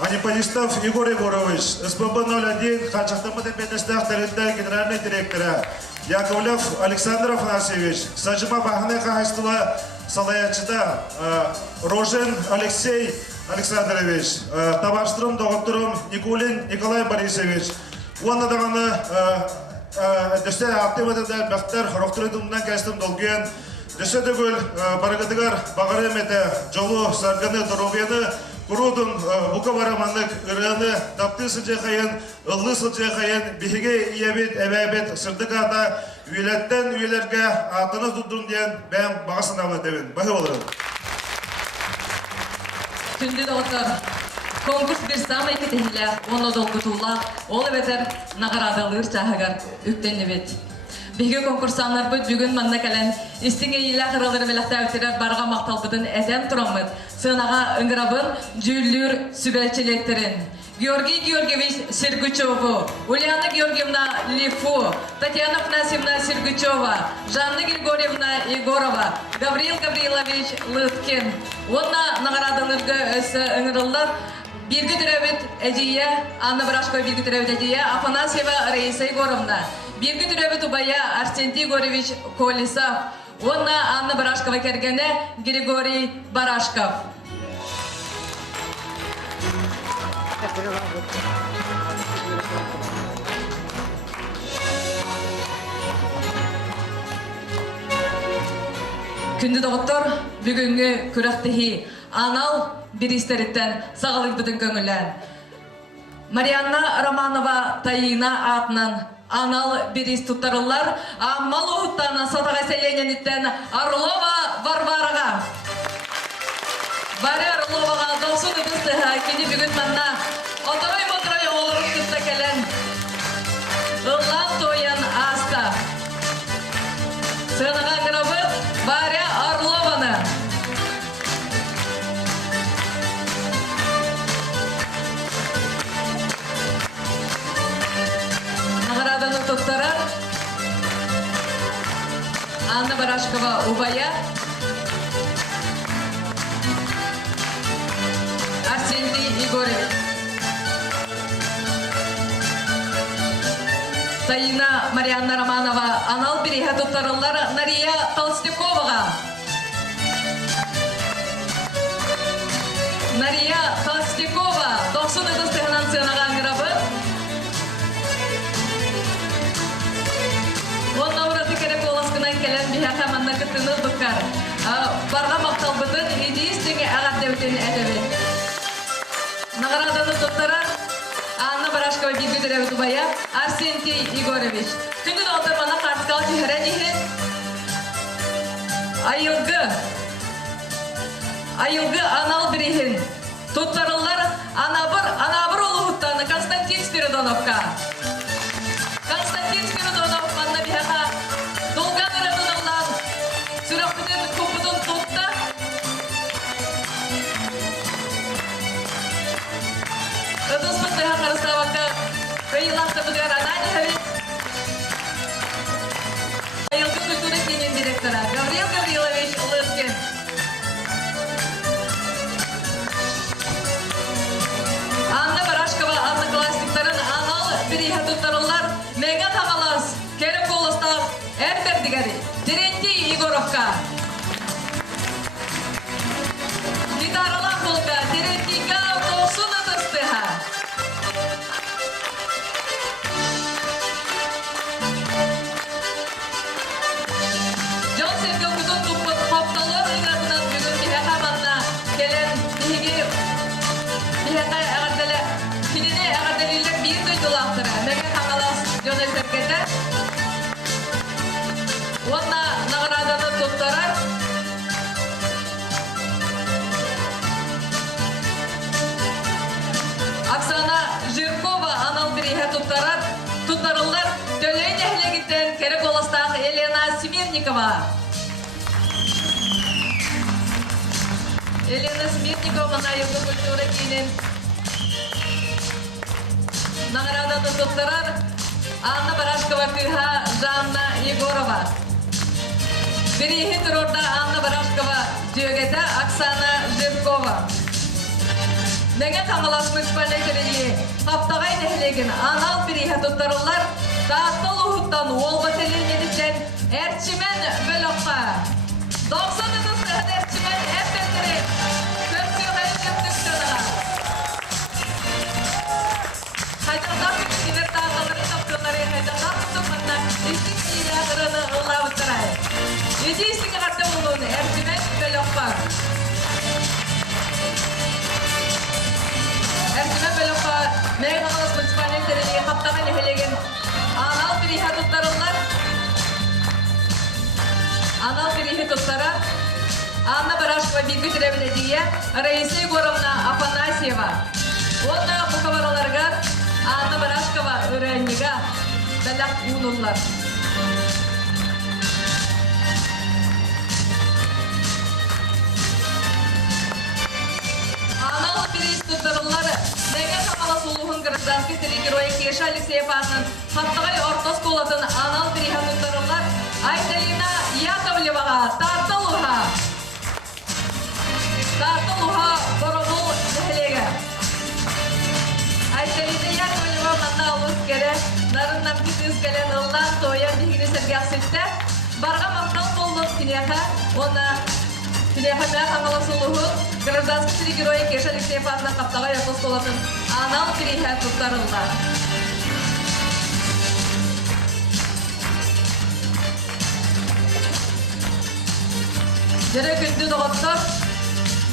Анипанистов Егор Егорович, СПБ 01, қачықтамы деп едестақтыр етті генеральный директоры. Яковлев Александр Афанасьевич, Сажима Бахане Кахайстова Салаячыда, Рожен Алексей Александрович, Табарстрым докторым Никулин Николай Борисович. Уанна дағаны дөсте активатыда бәқтер рохтырыдымдан кәстім долген. Дөсте дөгіл барығыдығар бағары мәті жолу сарғаны дұрубияны Kurudun bu kavaramanlık ırığını taptığı sıcakayın, ıllı sıcakayın, bihiге iyebet, ebebet, sırdıkada üyeletten üyelerge atınız tutturun diyen ben bağısın avla devin. Bakı olurum. Tündü doktor, konkurs bir samay ketihile, onu dolgutulla, olu beter nagaradalır çahıgar, üktenli bet. Bihiге konkursanlar bu bugün manna kelen, istinge illa kıraları velakta öterer barga maqtalbıdın etem turamıd, sığınağa ıngırabın cüllür sübelçilettirin. Георгий Георгиевич Сергучеву, Ульяна Георгиевна Лифу, Татьяна Афанасьевна Сергучева, Жанна Григорьевна Егорова, Гавриил Гаврилович Лыткин. Онна наградалыргы өсі ыңырылар, Бирги Дүрәбет Эдия, Анна Брашко Бирги Дүрәбет Эдия, Афанасьева Раиса Егоровна, Бирги Дүрәбет Убая Арсентий Егорович Колесов, Онна Анна Брашкова Кергене Григорий Барашков. Күнді доғыттар бүгінгі күрәқтіхи анал бір істеріттен сағалық бүтін көңілен. Марианна Романова Таина атынан анал бір іс тұттарылар, аммал ұғыттаны сатаға сәйленениттен Орлова Варвараға. Бары Орловаға доқсын үдістіға кені бүгін манна отырай-отырай олырып күтті кәлін. Ұллан тойын аста. Сынаға қырабыт Баря Орлованы. Награданы тұттары Анна Барашкова Убая, Арсентий Егоров, Таина Марианна Романова, анал берега туттарылар Нария Толстяковаға. Нария Толстякова, 90 ыдыстығынан сыйнаған грабы. Онна ураты керек оласқынан келен бияқа манна кіттіні бұққар. Барға мақтал бұтын, едейістіңе ағат деутен әдебет. Награданы туттары Анна Барашкова Бирги Дүрәбет Убая, Арсентий Егорович. Күнді доғытырмана қартықалы түйірі дейін. Айылғы анал бірейін. Туттарылар анабыр олы ғыттаны Константин Спиридоновқа. Константин Спиридонов манна бияға долған ұрабынылан сүрақпытын көпітін тұтта. Ыдыс бұттыға қарыстауаққа қиылақты бұдығар ананы ғавет. Айылғы культуры кенен директора Гавриил Гаврилович Лыткин. Анна Барашкова одноклассниктарын анал бірейі тұттарылар мәңі тағалас керіп қолыстав әрбердігері Терентий Егоровқа. Гитаралан болға Терентийға тосын ыдыстыға. Жол сергеу күтін тұппыт қопталыр ұйратынан бүгін бияқа манна келен бияқа ағардылы кинене ағардылылық бір дөйділақтыры мәңі қаңалас жон өсергеті. Онна нағыраданы тұттары Оксана Жиркова анал бірейі тұттарылар Сметникова. Елена Сметникова на Юго культура кейінен награда тұтықтырар Анна Барашкова кыха Жанна Егорова. Берехи тұрорда Анна Барашкова жөгеті Оксана Жиркова. Неге қамалас муниципальный керелие қаптағай нәхілеген анал берехи тұттырылар дағыттыл ұхыттан ол бәтелен едіктен әрчімен бөліққа. 90 ұтыстығын әрчімен әппендірі көрсеуғай көптіктіға. Хайдағдар күтінер тағылыр топтылары хайдағдар күтімінна істің кейлі ағырыны ұлла ұттырай. Еде істіңі қарты болуын әрчімен бөліққа. Әрчімен бөліққа мәйін ағылыс муниципальный тереліге қаптаған ехелеген анал бірейхе тұттарылар. Анал бірейхе тұттара Анна Барашкова билгі түрәбіледіге Раиса Егоровна Афанасьева. Онда бұқабараларға Анна Барашкова өрәнніға бәләқ ұнылар. Анал бірейс тұттарылар Нәге қамала сұлуғын гражданский тілі героя Кеша Алексееваның қаптығай ортос қолатын анал бірейхе тұттарылар Айталина Яковлеваға тартылуға. Тартылуға бұрығыл нәхілегі. Айталина Яковлева манна ұлыс кәрі нарыннан күтіңіз кәлен ұлдан тоян бігіні сәрге ақсетті. Барға мақтал болдық кінеға, оны кінеға мәқ аңғала сұлуғын гражданский тілі героя Кеша Алексееваның қаптағай ортос қолатын анал бірейхе тұттарылар. Жері күнді доғыттар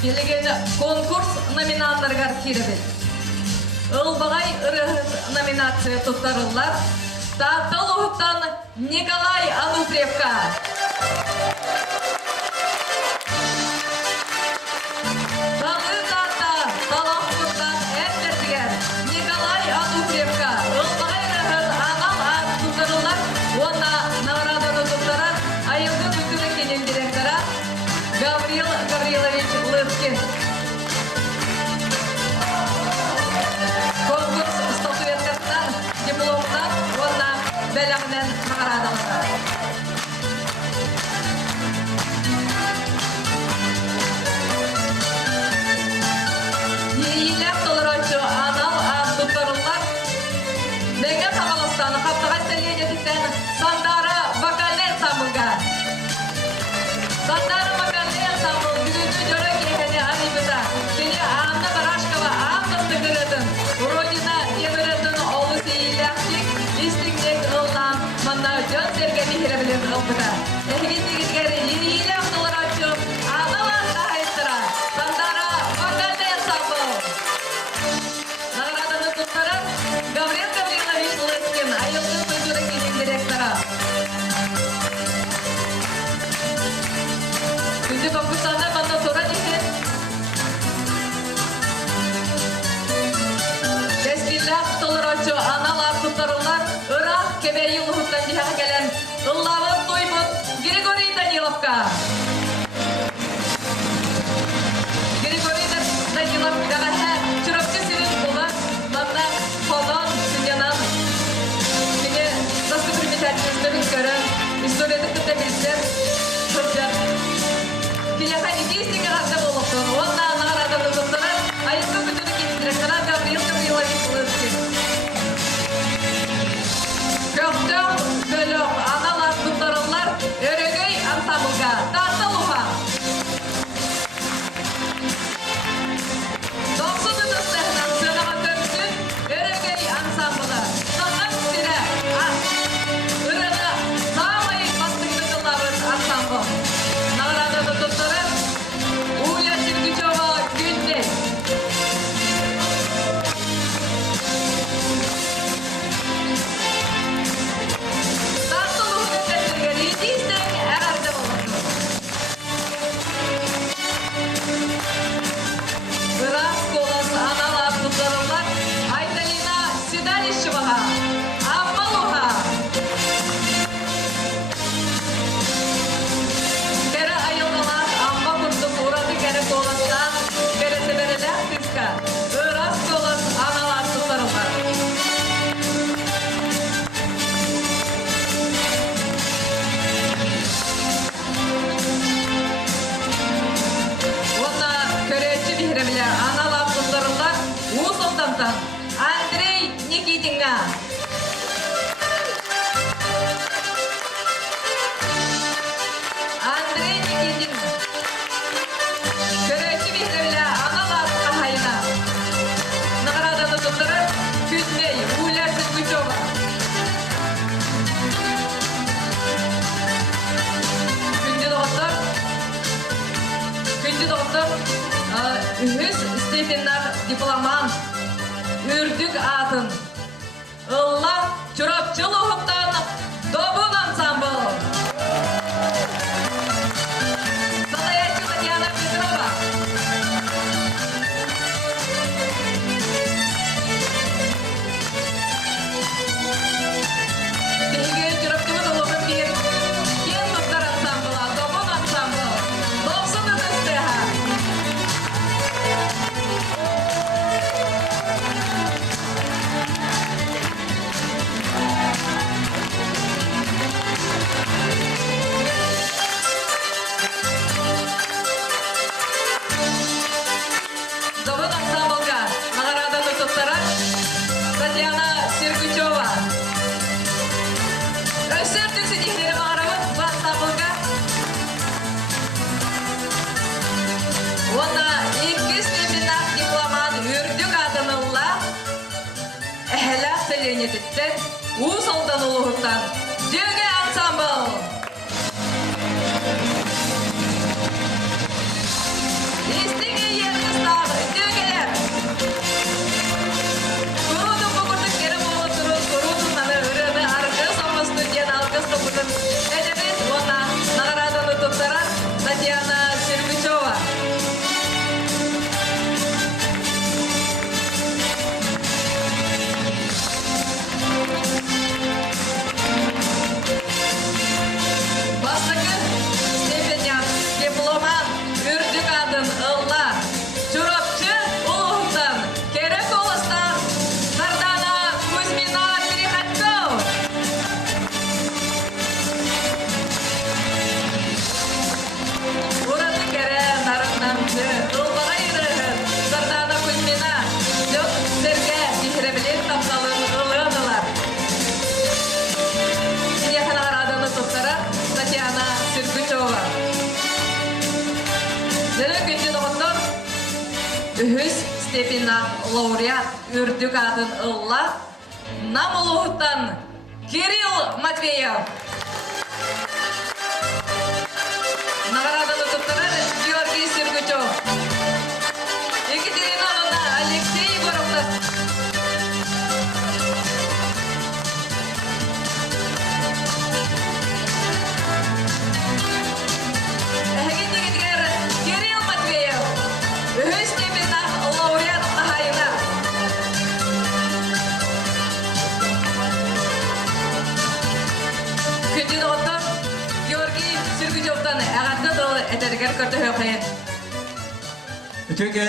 келеген конкурс номинанттарға керебет. Ұлбағай ұрығыз номинация тұттарылар. Тартыл ұғыттан Николай Ануфриевка. Тағы тарта талақ тұттан әртертігер Николай Ануфриевка. Ұлбағай ұрығыз ағал тұттарылар. Онда нағыраданы тұттарар айылғы күтіні кенен директора Гаврил Гаврилович Лыскин. Конкурс статуэткасынан дипломдан онна бәләғінен нағырадылар. Ейілер толырачы анал тұттырылар. Неге қағалыстаны қаптағай сәлиенетіктен Сандара вокальный ансамбльға. Сандара вокальный ансамбль бүгінгі жөрі кейхәне анибіда. Сені Анна Барашкова аңғысты көретін. Родина еміретін олы сейіләқтік, істіңдек ұлдан манна жөн серге мехері білін ұлбыда. Әхігіндегізгері ейіләқ толырачы ағыланға айттыра. Сандара вокальный ансамбль. Награданы тұттырын Гаврил Гаврилович Лыскин, айылғы культура кенен директора. Күнді конкурстаны банда сора дейсен. Бәскилләқ толырачы аналар тұттырылар, ұрақ кебәйі ұлғыттан дияға кәлен ұллавын тойбұт Григорий Даниловка. Григорий Даниловкаға әр чүрөпчі сирін бұлы, маңна қолан сүнянан. Кене достопримечательностьлерін көрін, историятық күтті білсер, көрдер. Кенеға идейстіңі ғазда болуқтың, онна нағыраданы тұттырын, айызғы күтіні кенен директора Гаврил Гаврилович Лыскин. Көктөң бөлік аналар тұттырылар, өрігей ансамбльға тартылуға. 90 ұтыстығынан сынаған көпсін, өрігей ансамбльға. Саңған сірі, ұрығы самай бастыңды қылабын степеннар дипломант үрдүк атын ылла чурапчыл ухуттан добун ансамбл. Солоячу Татьяна Петрова. Беге чурапчылы улухун бир кен муктар ансамбл, добун ансамбл. Ловсын ыдыстыха. Добун ансамблга награданы туттара Татьяна Сергучева. Өсөр түксі дегенері мағарабын бұл ансамблга. Онда 2 степеннақ дипломат үрдік адынылла әхәләқ сәленетіттен ұз олдан ұлығыттан Дөге ансамбл. Естіңе ермістағы Дөгелер. Көрудың бұғырдық кері болы тұрын, көрудың наны үріні арғы самысты ден алғыз тұпытын. Әдебет ona награданы тұттара Татьяна Сергучева. Бастығы степенян, дипломат, үрдік адын ылла, чурапчы ұлығыттан, керек олыстан, Сардана Кузьмина Переходков. Урады кәрі нарыннамчы, ұлғыға ирығын, Сардана Кузьмина, жоқ сірге бихіребілен тапталын ұлығыдылар. Синехан ағраданы тұттара Татьяна Сергучева. Жәрі күнді ұғыттыр, үхіс степенна лауреат үрдік адын ұлла, нам ұлығыттан Кирилл Матвеев. Награданы тұттара Георгий Сергучев. Екатерина Ивановна Алексей Егоровтас. Кирилл Матвеев, үхіс степенна лауреат ағайына. Күнді ұғыттыр, Георгий Сергучевтан әғатты дұлы әтәргер көрді өқайын. Өтөге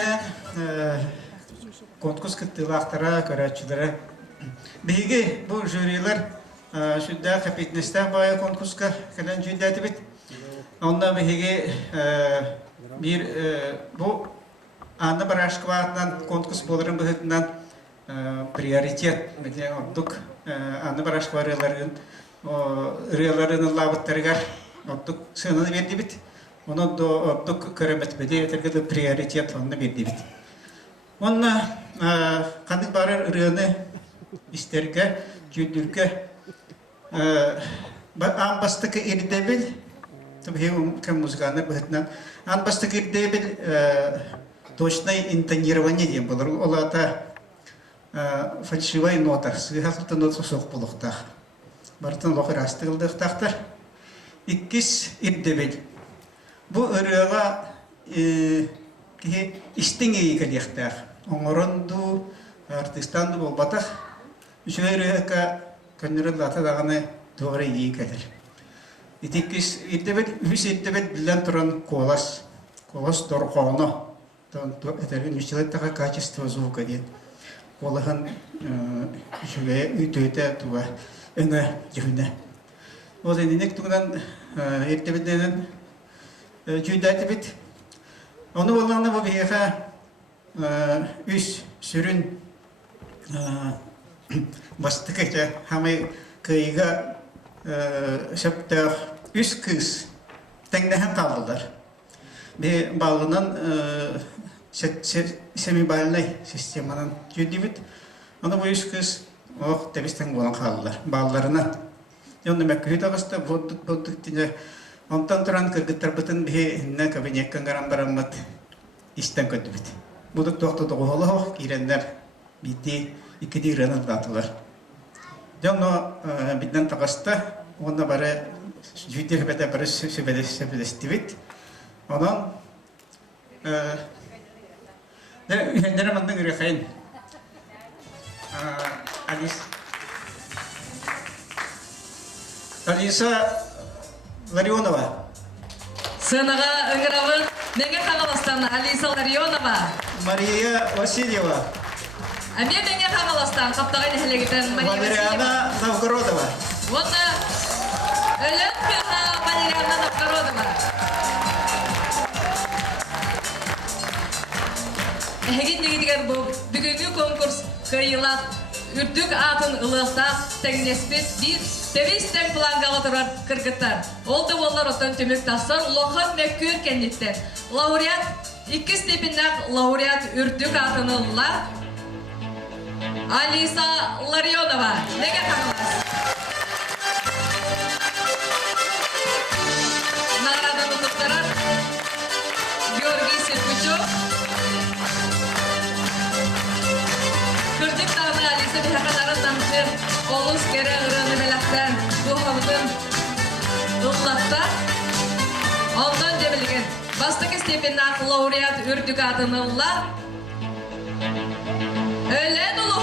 конкурс кыттылақтара көрәтчілері. Бейге бұл жюрилер шүдді қапетнестен бая конкурска кәлін жүйдәті бет. Онда бейге bir bu anda barashkvatdan konkurs bolарын быһытынан приоритет медиа оттук anda barashkvarыларын рыяларын лабыттарга оттук сынын берди бит. Оны до оттук көрөмөт беде тергеле приоритет онда берди бит. Онна кандык бары рыяны истерге жүдүргө амбастыкы ирдебил Табхи кем музыканы быһытынан анбастык ирдебил точное интонирование дем булар. Олата фальшивая нота, сыйхакты нота соқ булуктах. Бартын лохыр астылдыктахтар. Иккис ирдебил. Бу ырыга ки истиңи кадыктар. Оңоронду артистанды болбатах. Үшөйрөка көннөрөлата даганы тоғры ии кадыр. Итикис ирдебил, үс ирдебил билен туран колас торқоно. Этерген үчелеттага качество звука ден. Колахан үшөге үтөйте туга эне жүнне. Ол эндинек туган ирдебилден жүндәті бит. Оны болғанда бұл бейеға үс сүрін бастықы хамай күйіға шаптақ үс кыз тәңдәхен қалдылар. Бе балынан семибальный системанан жүнді бит. Оны бұл үс кыз оқ тәбістен болан қалдылар. Балаларына. Онды мәккүйі тағыста бұлдық тіне онтан тұран кыргыттар бұтын бе инна кабинеккан гаран бараммат истен көтті бит. будук тоқты доғолы киреннер бити икки иренен датылар. Жоно биден тағаста, онда бары жүйдер бәді бары сөбелестівит. Онан үйендері мандың үрекайын. Алиса Ларионова. Сынаға ыңырабын неге қағаластан Алиса Ларионова. Мария Васильева. Мен неге қағаластан қаптағай нәхілегітен Мария Валериана Васильева. Новгородова. Онда өлім қиға Валериана Новгородова. Әгет негедігер бұл бүгінгі конкурс қиылақ үрдік атын ылықтақ тәңнеспет бір тәвестен планғалы тұрар кіргіттар. Олды олар отын түмік тақсан лоқын мәккөр кәнеттен. Лауреат, 2 степендақ лауреат үрдік атын ылла Алиса Ларионова. Неге қағылас? Награданы тұттырар Георгий Серпучев. Күрдік тағына Алиса бихақаларын намшыр, олыс кері ұрыны белақтан бұхавдың ұллақта. Ондан жебілген бастық степеннақ лауреат үрдік атын ұлла. Өлен ұлы